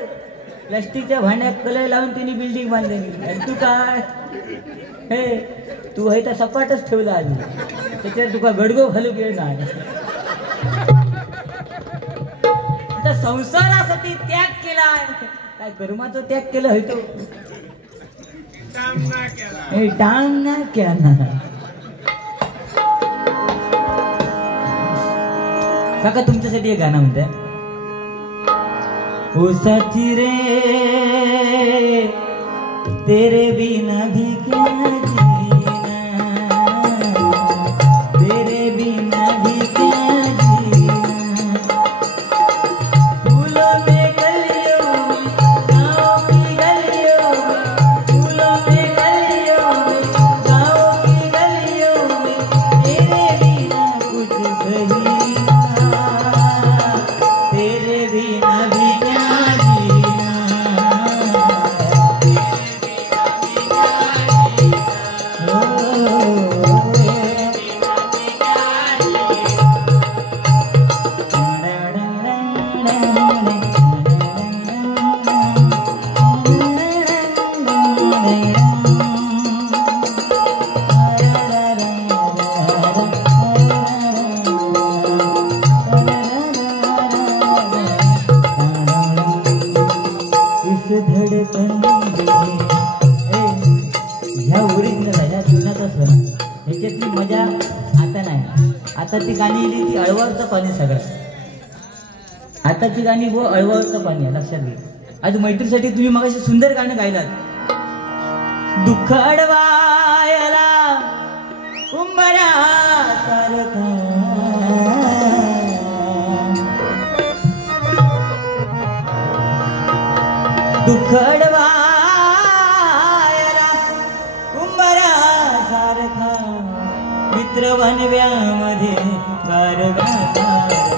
प्लास्टिकच्या भांड्यात कलय लावून तिने बिल्डिंग बांधलेली. आणि तू काय तू हे तर सपाटच ठेवला आधी, त्याच्यात तुका गडगो घालू गेल नाही. संसारासाठी त्याग केलाय, काय कर्माचा त्याग केलं होतो, टांग ना क्या ना. काका तुमच्यासाठी एक गाणं म्हणते. ओ साथी रे तेरे बिना भी क्या जीना, तेरे बिना भी क्या जीना. फूलों में गलियों में, गाँव की गलियों में, फूलों में गलियों में, गाँव की गलियों में, तेरे बिना कुछ सही ना, तेरे बिना भी मजा आता नाही. आता ती गाणी इली ती अळवाचं पाणी सगळं. आताची गाणी वो अळवाचं पाणी आहे, लक्षात घे. आज मैत्रीसाठी तुम्ही मगाशी सुंदर गाणं गायलात. दुःख अडवायला उंबरा सारखा, दुःख अडवायला उंबरा सारखा, मित्र वनव्यामध्ये गारगा सारखा,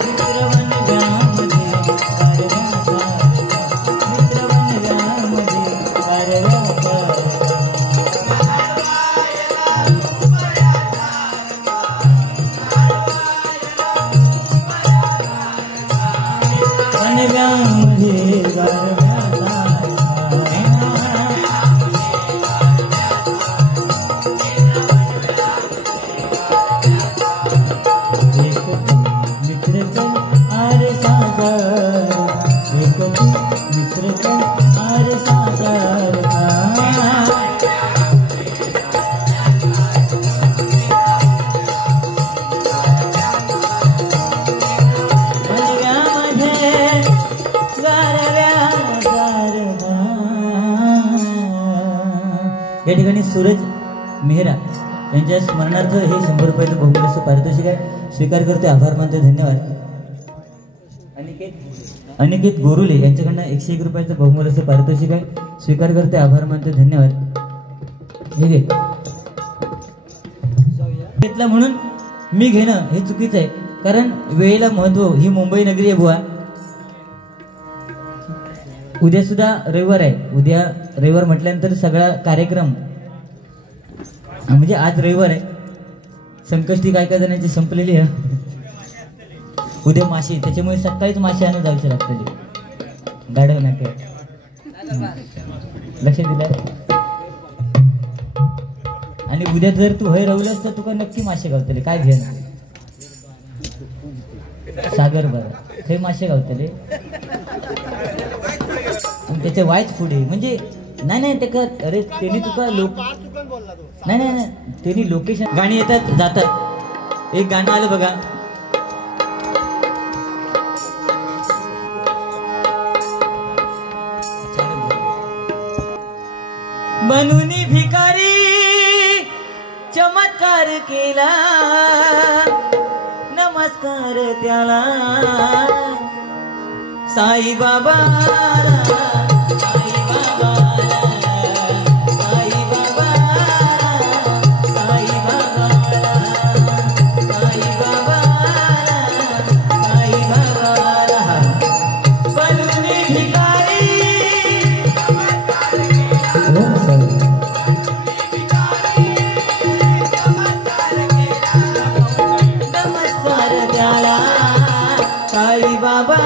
मित्र वनव्यामध्ये गारगा सारखा, मित्र वनव्यामध्ये गारगा सारखा. वनव्यामध्ये गारगा या ठिकाणी सूरज मेहरा यांच्या स्मरणार्थ हे 100 रुपयाचं बहुमूल्य पारितोषिक आहे. स्वीकार करतोय, आभार मानतोय, धन्यवाद. अनिकेत गोरुले यांच्याकडनं 101 रुपयाचं बहुमूल्य पारितोषिक आहे. स्वीकार करतोय, आभार मानतोय, धन्यवाद. ठीक आहे, घेतला म्हणून मी घेणं हे चुकीचं आहे, कारण वेळेला महत्व. ही मुंबई नगरी आहे बुवा. उद्या सुद्धा रविवार आहे. उद्या रविवार म्हटल्यानंतर सगळा कार्यक्रम, म्हणजे आज रविवार आहे, संकष्टी काय काय जणांची संपलेली आहे. उद्या मासे, त्याच्यामुळे सकाळीच मासे आणून जायचे लागतात. गाडव नाके लक्ष दिलं. आणि उद्या जर तू हय रवलंस तर तुका नक्की मासे गावतले. काय घेण सागर बरं हे मासे गावतले. त्याचे वायच पुढे म्हणजे नाही ते अरे त्यांनी तुका लोक नाही त्यांनी लोकेशन गाणी येतात जातात. एक गाणं आलं बघा, बनून भिकारी चमत्कार केला, नमस्कार त्याला साई बाबा, साई बाबा, साई बाबा, साई बाबा, साई बाबा, साई बाबा बनून भिकारी नमस्कार त्याला साई बाबा,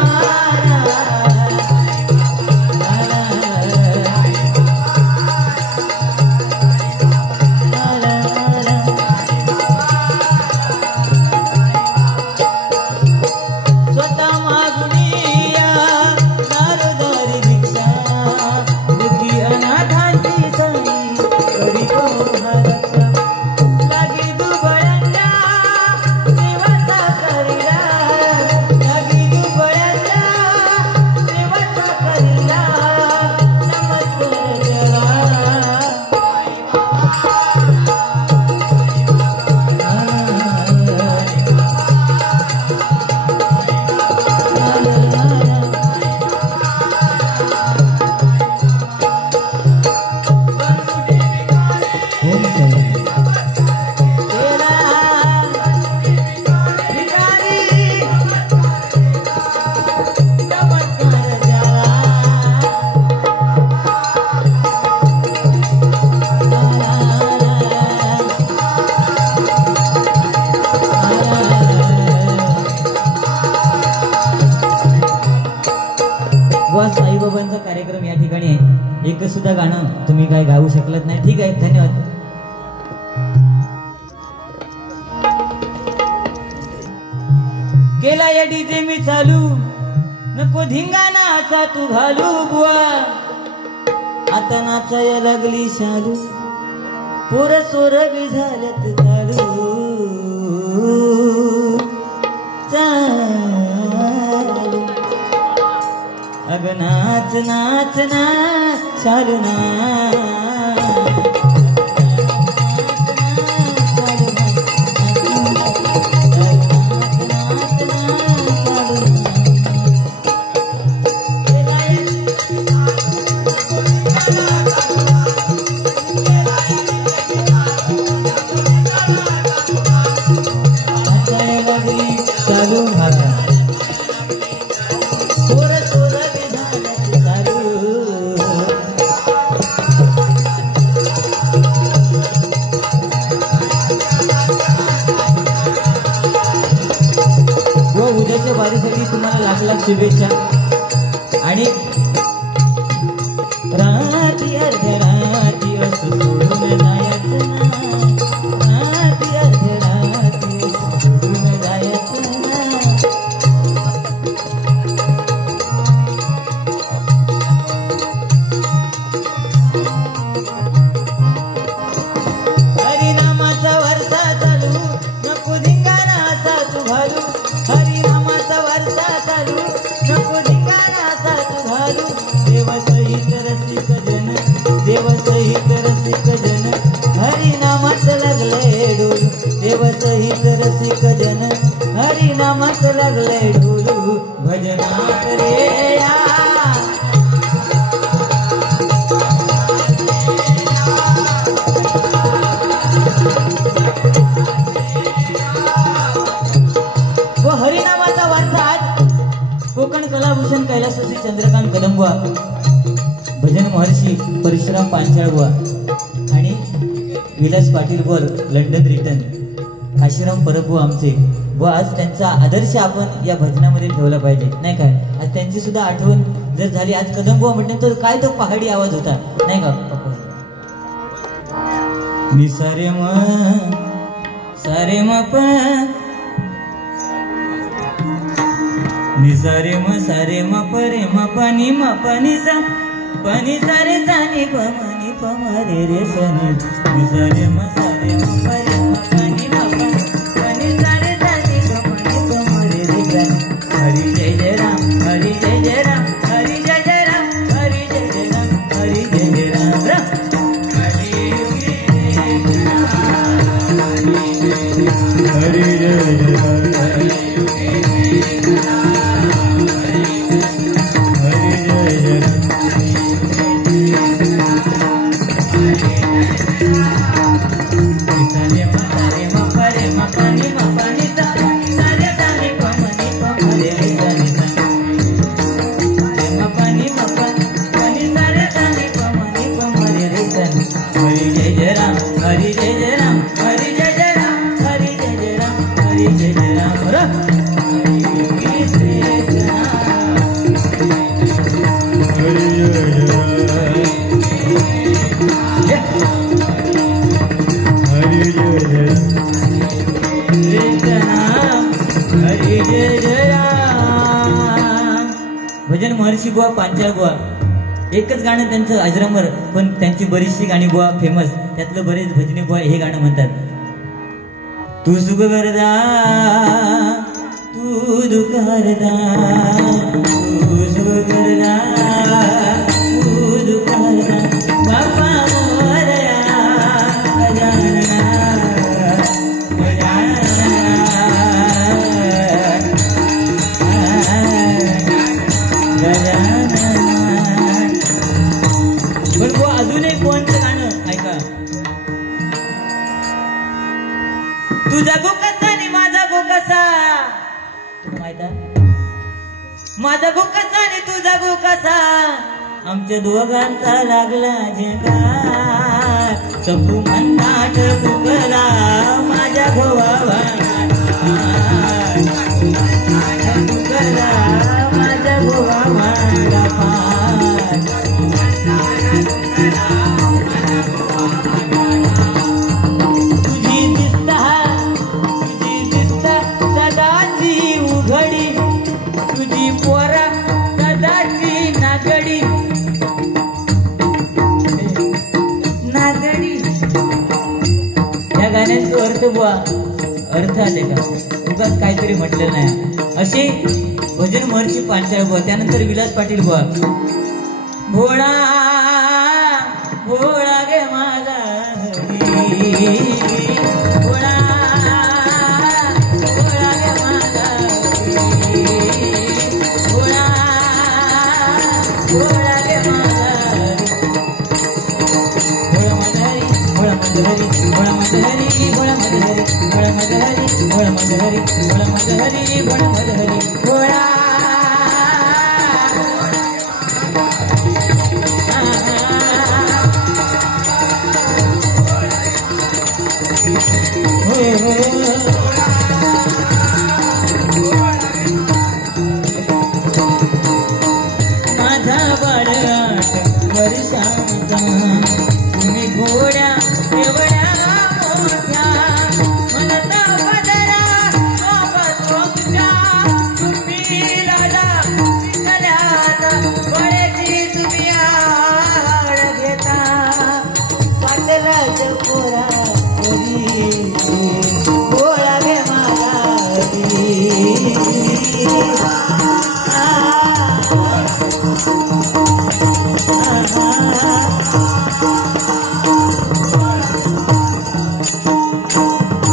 साईबाबांचा कार्यक्रम या ठिकाणी आहे. एक सुद्धा गाणं तुम्ही काय गाऊ शकलत नाही, ठीक आहे, धन्यवाद. केला या डीजे मी चालू, नको धिंगाणा असा तू घालू बुवा, आता नाचाया लागली शालू, पोर सोर बी झालत चालू, अग नाच नाच नाच चालू ना वारीसाठी तुम्हाला लाख लाख शुभेच्छा. आणि राती अर्ध्या राती असं सोडून जायचं ना, राती अर्ध्या राती असं सोडून जायचं ना. हरिनामाचा वर्षा चालू, नको धिंगाणा असा तू घालू, हरिनामाचा वर्षा चालू, नको धिंगाणा असा तू घालू. देव सहित रसिक जन, देव सहित रसिक जन, हरिनामात लागले डोलू, देव सहित रसिक जन, हरिनामात लागले डोलू, भजनात रे या. व हरिनामाचा वारसा आज कोकण कलाभूषण कैलासवासी चंद्रकांत कदमबुवा, भजन महर्षी परशुराम पांचाळबुवा आणि विलास पाटील वर लंडन रिटर्न आश्रम परबुवा आमचे, व आज त्यांचा आदर्श आपण या भजनामध्ये ठेवला पाहिजे, नाही काय. आज त्यांची सुद्धा आठवण जर झाली, आज कदमबुवा म्हटलं तर काय तो पहाडी आवाज होता, नाही का. निसारे म सारे म प निसारे म सारे म प रे म प नि म प नि सा प नि सा रे सा नि प म नि प म रे रे सा नि. निसारे म सारे म प रे म प नि म प नि सा रे सा नि प म नि प म रे रे सा. हरि जय जय राम, हरि जय जय राम, हरि जय जय राम, हरि जय जय राम, हरि जय जय राम. भजन महर्षी बुवा पांचाळ बुवा एकच गाणं त्यांचं अजरामर, पण त्यांची बरीचशी गाणी बुवा फेमस. त्यातलं बरेच भजनी बुवा हे गाणं म्हणतात. तू सुख करदा तू दुःख हरदा, तू सुख करदा तू दुःख हरदा, बापा मोरया गजानना पण बुवा अजून एक बुवांचं गाणं ऐका. तुझा गो कसा आणि माझा गो कसा, तुला माहित आहे? माझा गो कसा आणि तुझा गो कसा, आमच्या दोघांचा लागला झेंगा. सपू म्हणतात कुकला माझ्या गोवा कुकला माझ्या गोवा वांडा तुझी दिसता सदाची उघडी, तुझी पोरा सदाची नागडी नागडी. या गाण्याचा अर्थ बुवा अर्थ आले का उगाच काहीतरी म्हटलं नाही असे भजन महर्षी पांचाळ बुवा. त्यानंतर विलास पाटील बुवा. भोळा भोळा गे माझा हरी, भोळा भोळा गे माझा हरी, भोळा भोळा गे माझा हरी. भोळा माझा हरी, भोळा माझा हरी, भोळा माझा हरी, भोळा माझा हरी, भोळा माझा हरी, भोळा माझा हरी, भोळा माझा हरी, भोळा माझा बाळ 8 वर्षांचा, तुम्ही घोड्या एवढ्या मोठ्या, म्हणता बदरा सोबत तुमच्या, तुम्ही लाडा शिकल्यात बळेची तुम्ही आड घेता. पातळाच्या पोरा भोळा गे माझा हरी.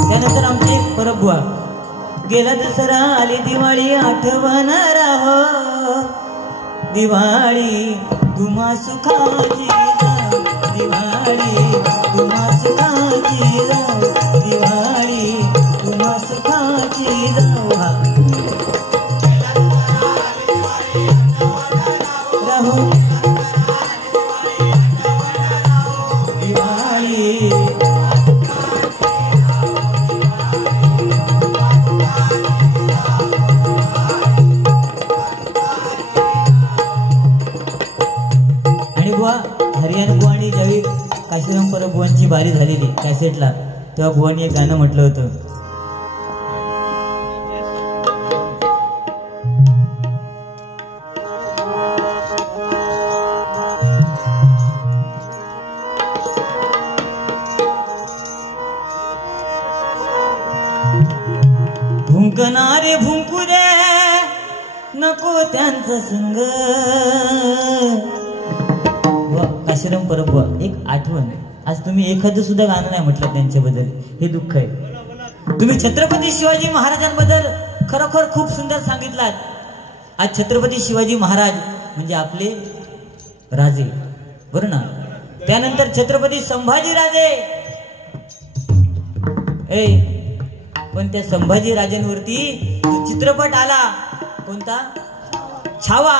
त्यानंतर आमचे परब बुवा. गेला दसरा आली दिवाळी आठवणार हो, दिवाळी तुम्हा सुखाची जाऊ, दिवाळी तुम्हा सुखाची जाऊ, दिवाळी तुम्हा सुखाची जाऊ. राहो दिवाळी आणि बुवा हरियाणा बुवानी ज्यावेळी काशीराम परब बुवांची बारी झालेली कॅसेटला, तेव्हा बुवानी एक गाणं म्हटलं होतं. भुंकणारे भुंकू दे नको त्यांचं संग. काशीराम परब बुवा एक आठवण. आज तुम्ही एखादं सुद्धा गाणं नाही म्हटलं त्यांच्याबद्दल, हे दुःख आहे. तुम्ही छत्रपती शिवाजी महाराजांबद्दल खरोखर खूप सुंदर सांगितलात. आज छत्रपती शिवाजी महाराज म्हणजे आपले राजे बरं ना. त्यानंतर छत्रपती संभाजी राजे. पण त्या संभाजी राजांवरती जो चित्रपट आला कोणता छावा,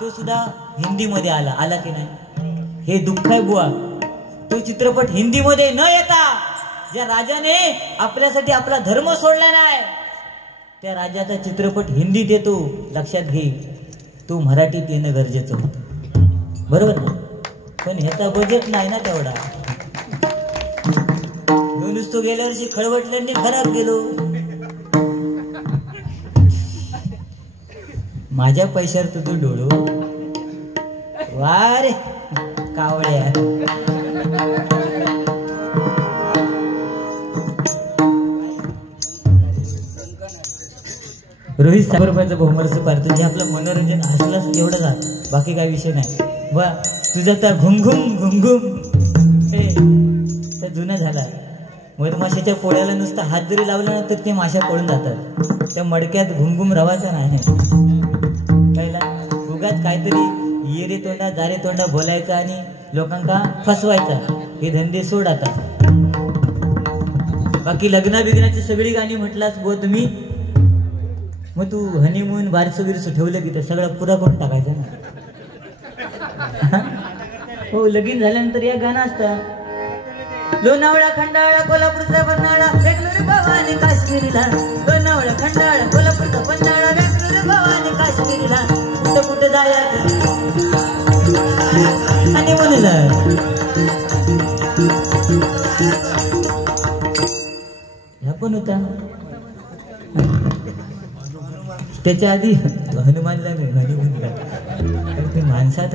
तो सुद्धा हिंदी मध्ये आला की नाही, हे दुःख आहे बुवा. तो चित्रपट हिंदी मध्ये न येता ज्या राजाने आपल्यासाठी आपला धर्म सोडला नाही त्या राजाचा चित्रपट हिंदीत येतो. लक्षात घे, तू मराठीत येणं गरजेचं होतं, बरोबर ना? पण ह्याचा बजेट नाही ना तेवढा. नुसतो गेल्या वर्षी खळवटल्यांनी खराब गेलो. माझ्या पैशावर तुझं डोळो वारे कावळ्या. रोहित ₹100 बहुमर्स पारतो जे आपलं मनोरंजन असलंच एवढं झालं, बाकी काय विषय नाही. वा तुझा तर घुमघुम घुमघुम तर जुना झाला. मधमाशाच्या पोळ्याला नुसता हात जरी लावला ना तर ते माशा पळून जातात. त्या मडक्यात घुमघुम रवाचा नाही. पहिला उगाच काहीतरी ये रे तोंडा जा रे तोंडा बोलायचा आणि लोकांना फसवायचा. हे धंदे सोड आता. बाकी लग्ना बिग्नाची सगळी गाणी म्हटलास बो तुम्ही, मग तू हनीमून बारसं बिरसं ठेवलं की ते सगळं पुरा करून टाकायचं ना. हो, लगीन झाल्यानंतर या गाणं असतं. लोणावळा खंडाळा कोल्हापूरचा पन्हाळा बेंगळूर भवानी काश्मीरला. लोणावळा खंडाळा कोल्हापूरचा पन्हाळा बेंगळूर भवानी काश्मीरला. कुठं कुठं जायचं आणि म्हणला ह्या पण होता. त्याच्या आधी हनुमानला हनुमानला ते माणसात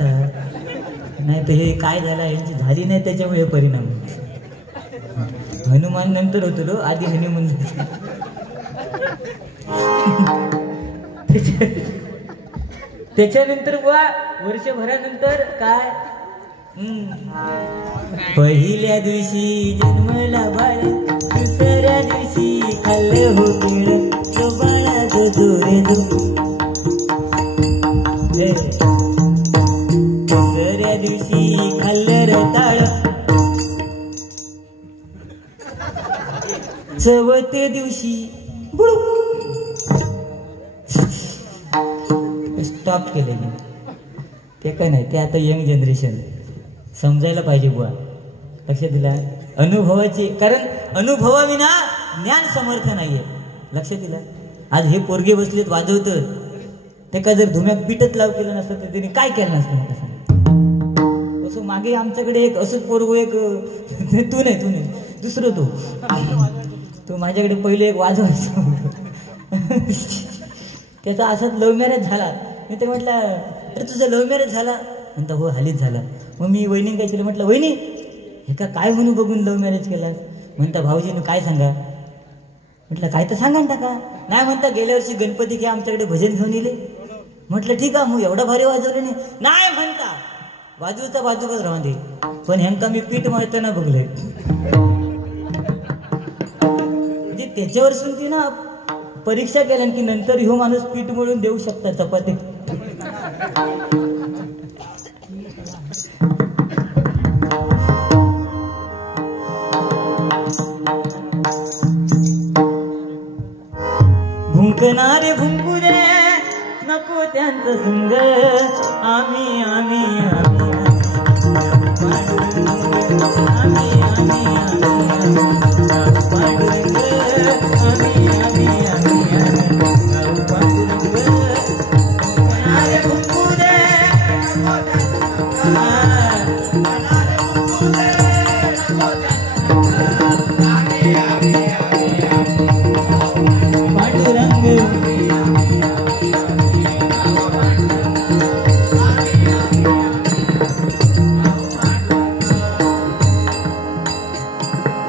नाही तर हे काय झालं यांची झाली नाही त्याच्यामुळे परिणाम. हनुमान नंतर होतो, आधी हनुमान. त्याच्यानंतर बुवा वर्षभरानंतर काय पहिल्या दिवशी जन्मला बाळ, दुसऱ्या दिवशी खाल्लं हो केळ तो बाळा जो जोरे जो. दुसऱ्या दिवशी खाल्लं रताळ, चौथ्या दिवशी स्टॉप केले. ते काय नाही, ते आता यंग जनरेशन समजायला पाहिजे बुवा. लक्षात दिला अनुभवाची, कारण अनुभवाविना ज्ञान समर्थ नाहीये. लक्षात दिला. आज हे पोरगे बसलेत वाजवत, ते का जर धुम्यात पीठच लाव केलं नसतं तर त्यांनी काय केलं नसतं. असं मागे आमच्याकडे एक असंच पोरगो एक तू नाही दुसरं तो माझ्याकडे पहिले एक वाजवायचं. त्याचा असाच लव्ह मॅरेज झाला. मी तर म्हटलं अरे तुझं लव्ह मॅरेज झाला? म्हणता हो हालीच झाला. मग मी वहिनी काय केलं, म्हटलं वहिनी हे का काय म्हणू बघून लव्ह मॅरेज केला? म्हणता भाऊजीनं काय सांगा. म्हटलं काय तर सांगा ना का. नाही म्हणता गेल्या वर्षी गणपती घ्या आमच्याकडे भजन घेऊन येले. म्हटलं ठीक आहे, मग एवढा भारी वाजवले नाही म्हणता बाजूचा बाजूकच राहून दे, पण ह्यांका मी पीठ मळताना बघले. म्हणजे त्याच्यावर ती ना परीक्षा केल्या की नंतर ह्यो माणूस पीठ मळून देऊ शकता चपाती. भुंकणारे भुंकू दे नको त्यांचं संग, आम्ही आम्ही आम्ही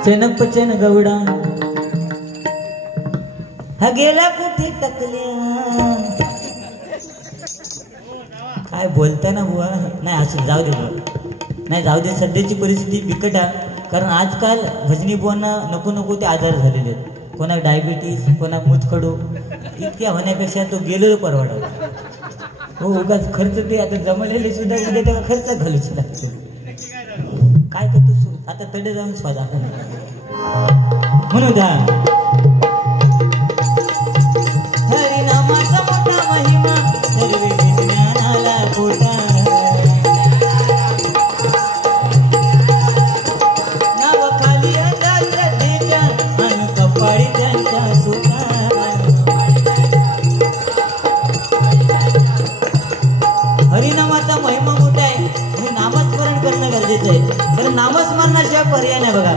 चनपचन गवडा हा गेला कुठे टकल्या. काय बोलताय ना बुवा. नाही असं जाऊ दे नाही जाऊ दे. सध्याची परिस्थिती बिकट आहे, कारण आजकाल भजनी बुवांना नको नको ते आजार झालेले आहेत. कोणा डायबिटीस, कोणा मुतखडू. इतक्या होण्यापेक्षा तो गेलेलो परवडा. हो उगाच खर्च ते आता जमलेले सुद्धा उद्या तेव्हा खर्च घालूच लागतो. काय करतो आता तडे जाऊन स्वादा म्हणू द्या. हरिनामाचा मोठा महिमा सर्व विज्ञानाला पोटा. नाव खाली श्रद्धेने बघा,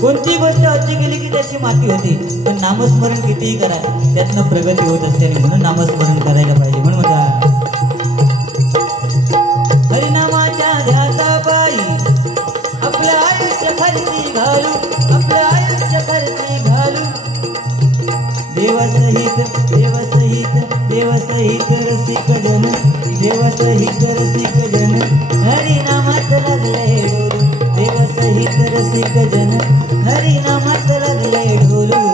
कोणती गोष्ट अति केली की त्याची माती होते, पण नामस्मरण कितीही करा त्यातनं प्रगती होत असते, आणि म्हणून नामस्मरण करायला पाहिजे. म्हणून बघा, हरिनामाच्या ध्यासापायी आपलं आयुष्य खर्ची घालू, आपलं आयुष्य खर्ची घालू. देवसहित देवसहित देवसहित रसिक जन, देवसहित रसिक जन हरिनामात लागले ढोलू. देवसहित रसिक जन हरिनामात लागले ढोलू.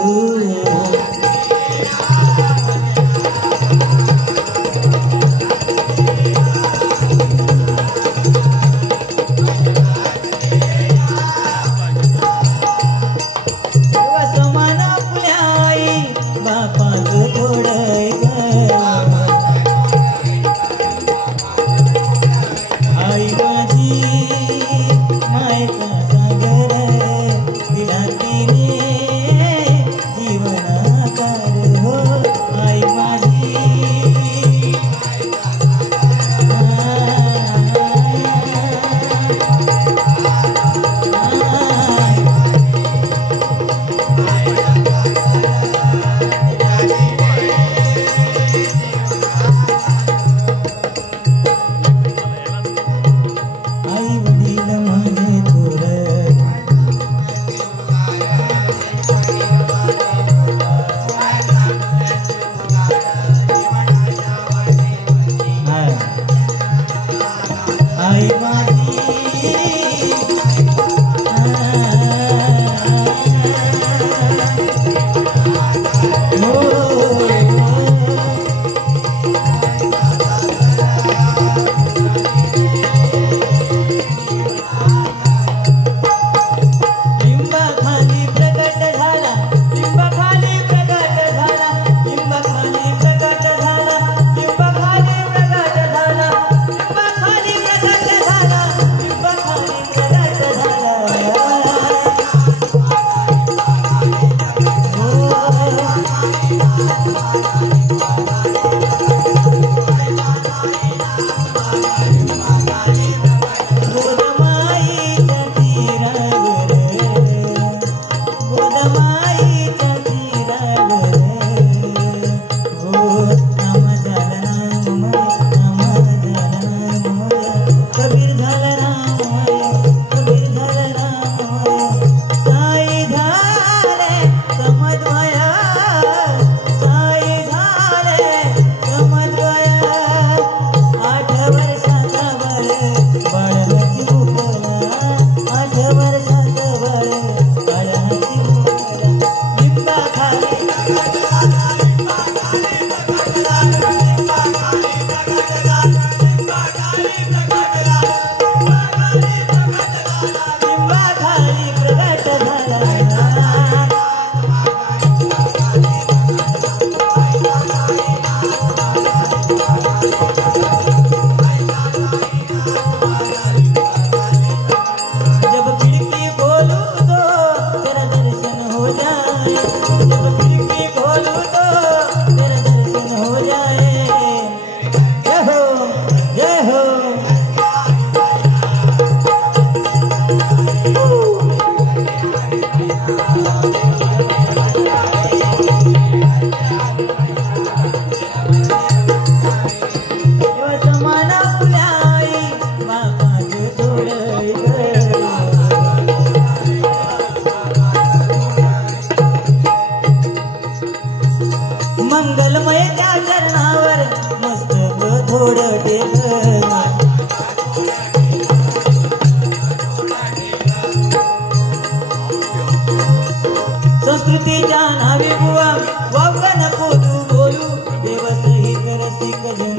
संस्कृतीच्या नावे बुवा वावगा नको तू बोलू. देवसहित रसिक जन,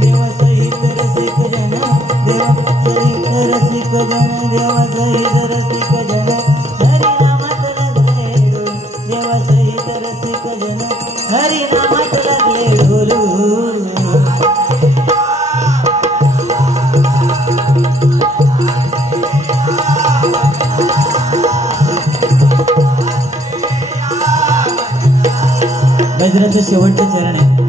देवसहित रसिक जन, देवसहित रसिक जन, देवसहित रसिक जन हरिनामात लागले ढोलू. देवसहित रसिक जन हरिनामात लागले ढोलू. गजराचं शेवटचं चरण आहे.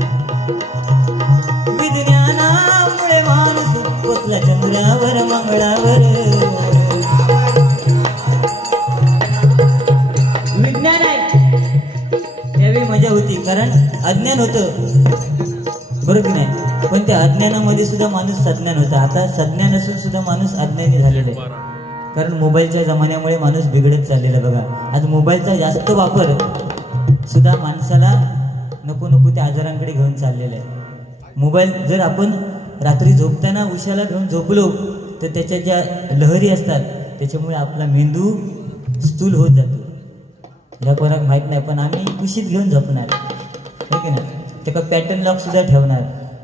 विज्ञानामुळे माणूस पोचला चंद्रावर मंगळावर. कारण अज्ञान होतं, बरोबर की नाही? पण त्या अज्ञानामध्ये सुद्धा माणूस सज्ञान होता. आता सज्ञान असून सुद्धा माणूस अज्ञानी झालेला आहे, कारण मोबाईलच्या जमान्यामुळे माणूस बिघडत चाललेला. बघा, आज मोबाईलचा जास्त वापर सुद्धा माणसाला नको नको त्या आजारांकडे घेऊन चाललेला आहे. मोबाईल जर आपण रात्री झोपताना उशाला घेऊन झोपलो तर त्याच्या ज्या लहरी असतात त्याच्यामुळे आपला मेंदू स्थूल होत जातो. ह्या कोणाक माहीत नाही, पण आम्ही कुशीत घेऊन झोपणार, हो की नाही? त्याला पॅटर्न लॉक सुद्धा ठेवणार.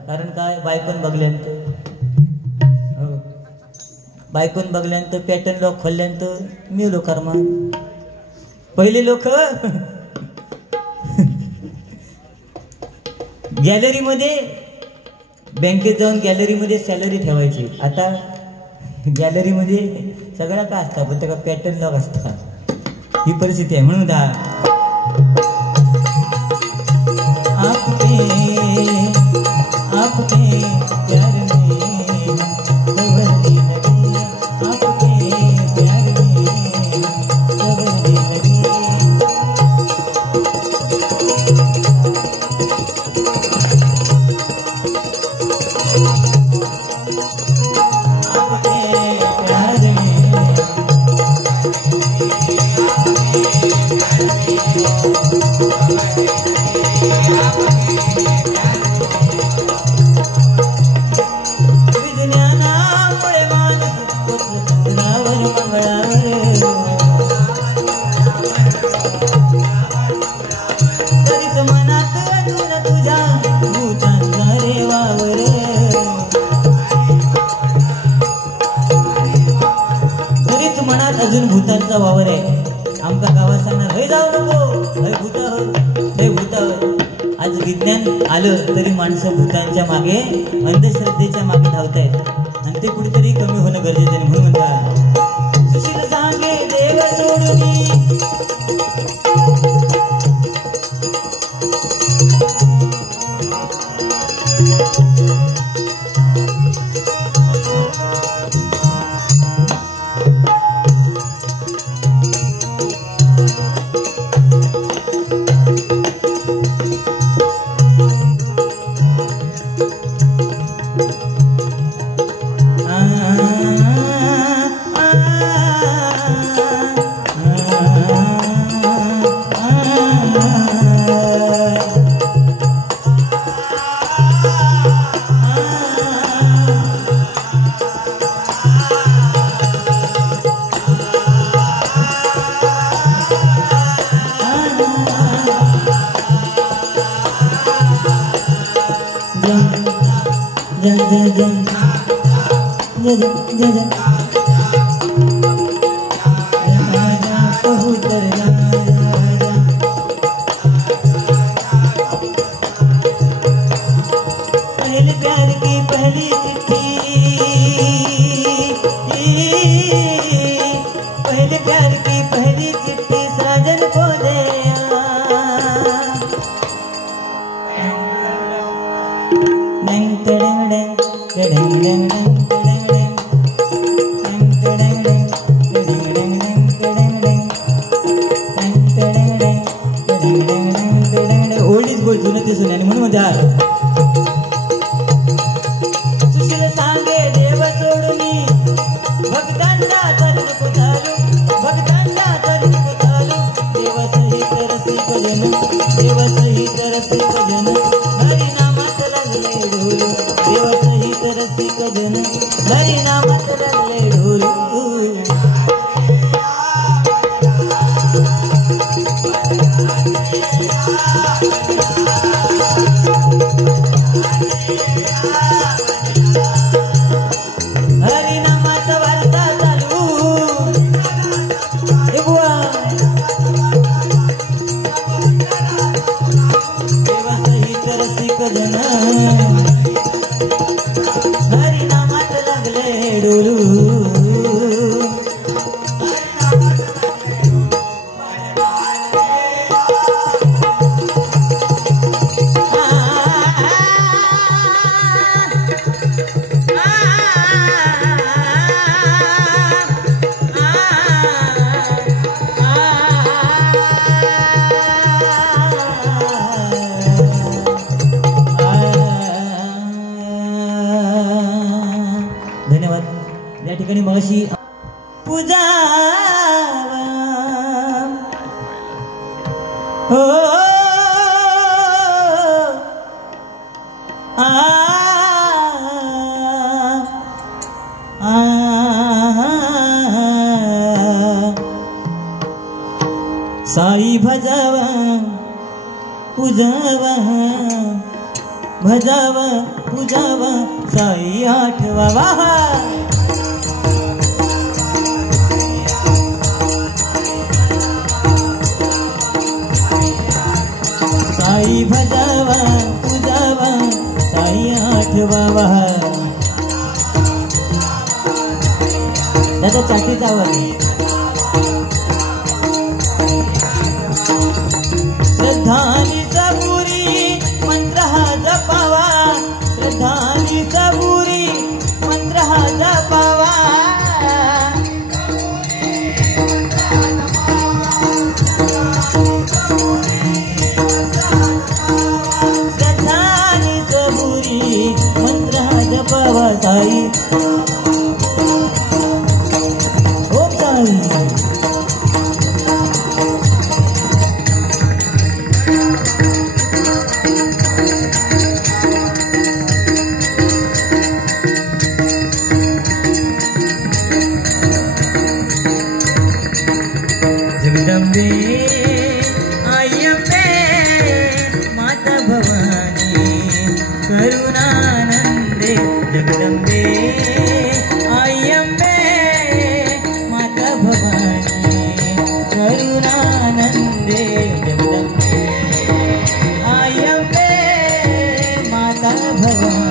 कारण काय, बायकोन बघल्यानंतर पॅटर्न लॉक खोलल्यानंतर मेलो कर्मा. पहिले लोक गॅलरीमध्ये, बँकेत जाऊन गॅलरीमध्ये सॅलरी ठेवायची. आता गॅलरीमध्ये सगळं काय असतं, पण त्याला पॅटर्न लॉक असतात. ही परिस्थिती आहे. म्हणून आपके प्यार में सवरने लगी, आपके प्यार में सवरने लगी. अजून भूतांचा वावर आहे. आमका गावात सांगणार, हे जाऊ नको, हे भूत. आज विज्ञान आलं तरी माणसं भूतांच्या मागे, अंधश्रद्धेच्या मागे धावतायत, आणि ते कुठेतरी कमी होणं गरजेचं आहे. म्हणून म्हणतात, सुशील सांगे देव सोडून पहले प्यार की पहली चिट्ठी, पहले प्यार की पहली चिट्ठी साजन को दे. ओल्ड गोल्ड जुनं ते सुनाने म्हणून म्हणते हा. सुशील सांगे देव सोडून भक्तांचा तरुण पुतारू, भक्तांचा तरुण पुतारू. देव सहित रसिक जन, देव सहित रसिक जन, हरी नामात लागले ढोल. देव सहित रसिक जन, हरी नामात लागले ढोल. हरी नामाचा वारसा चालू, हे बुवा. देवा सहित रसिक जन, हरी नामात लागले डोलू. या ठिकाणी मगाशी पूजावा हो साई भजावा पूजावा भजावा पूजावा साई आठवावा साई भजावा पूजावा साई आठवावा त्याचा चाटीचा आवाज श्रद्धानी सबुरी मंत्र हा जपावा श्रद्धानी सबुरी मंत्र हा जपावा श्रद्धानी सबुरी मंत्र हा जपावा साई ओम साई जगदंबे आयम्बे माता भवानी करुणानंदे जगदंबे आयम्बे माता भवानी करुणानंदे जगदंबे आयम्बे माता भवानी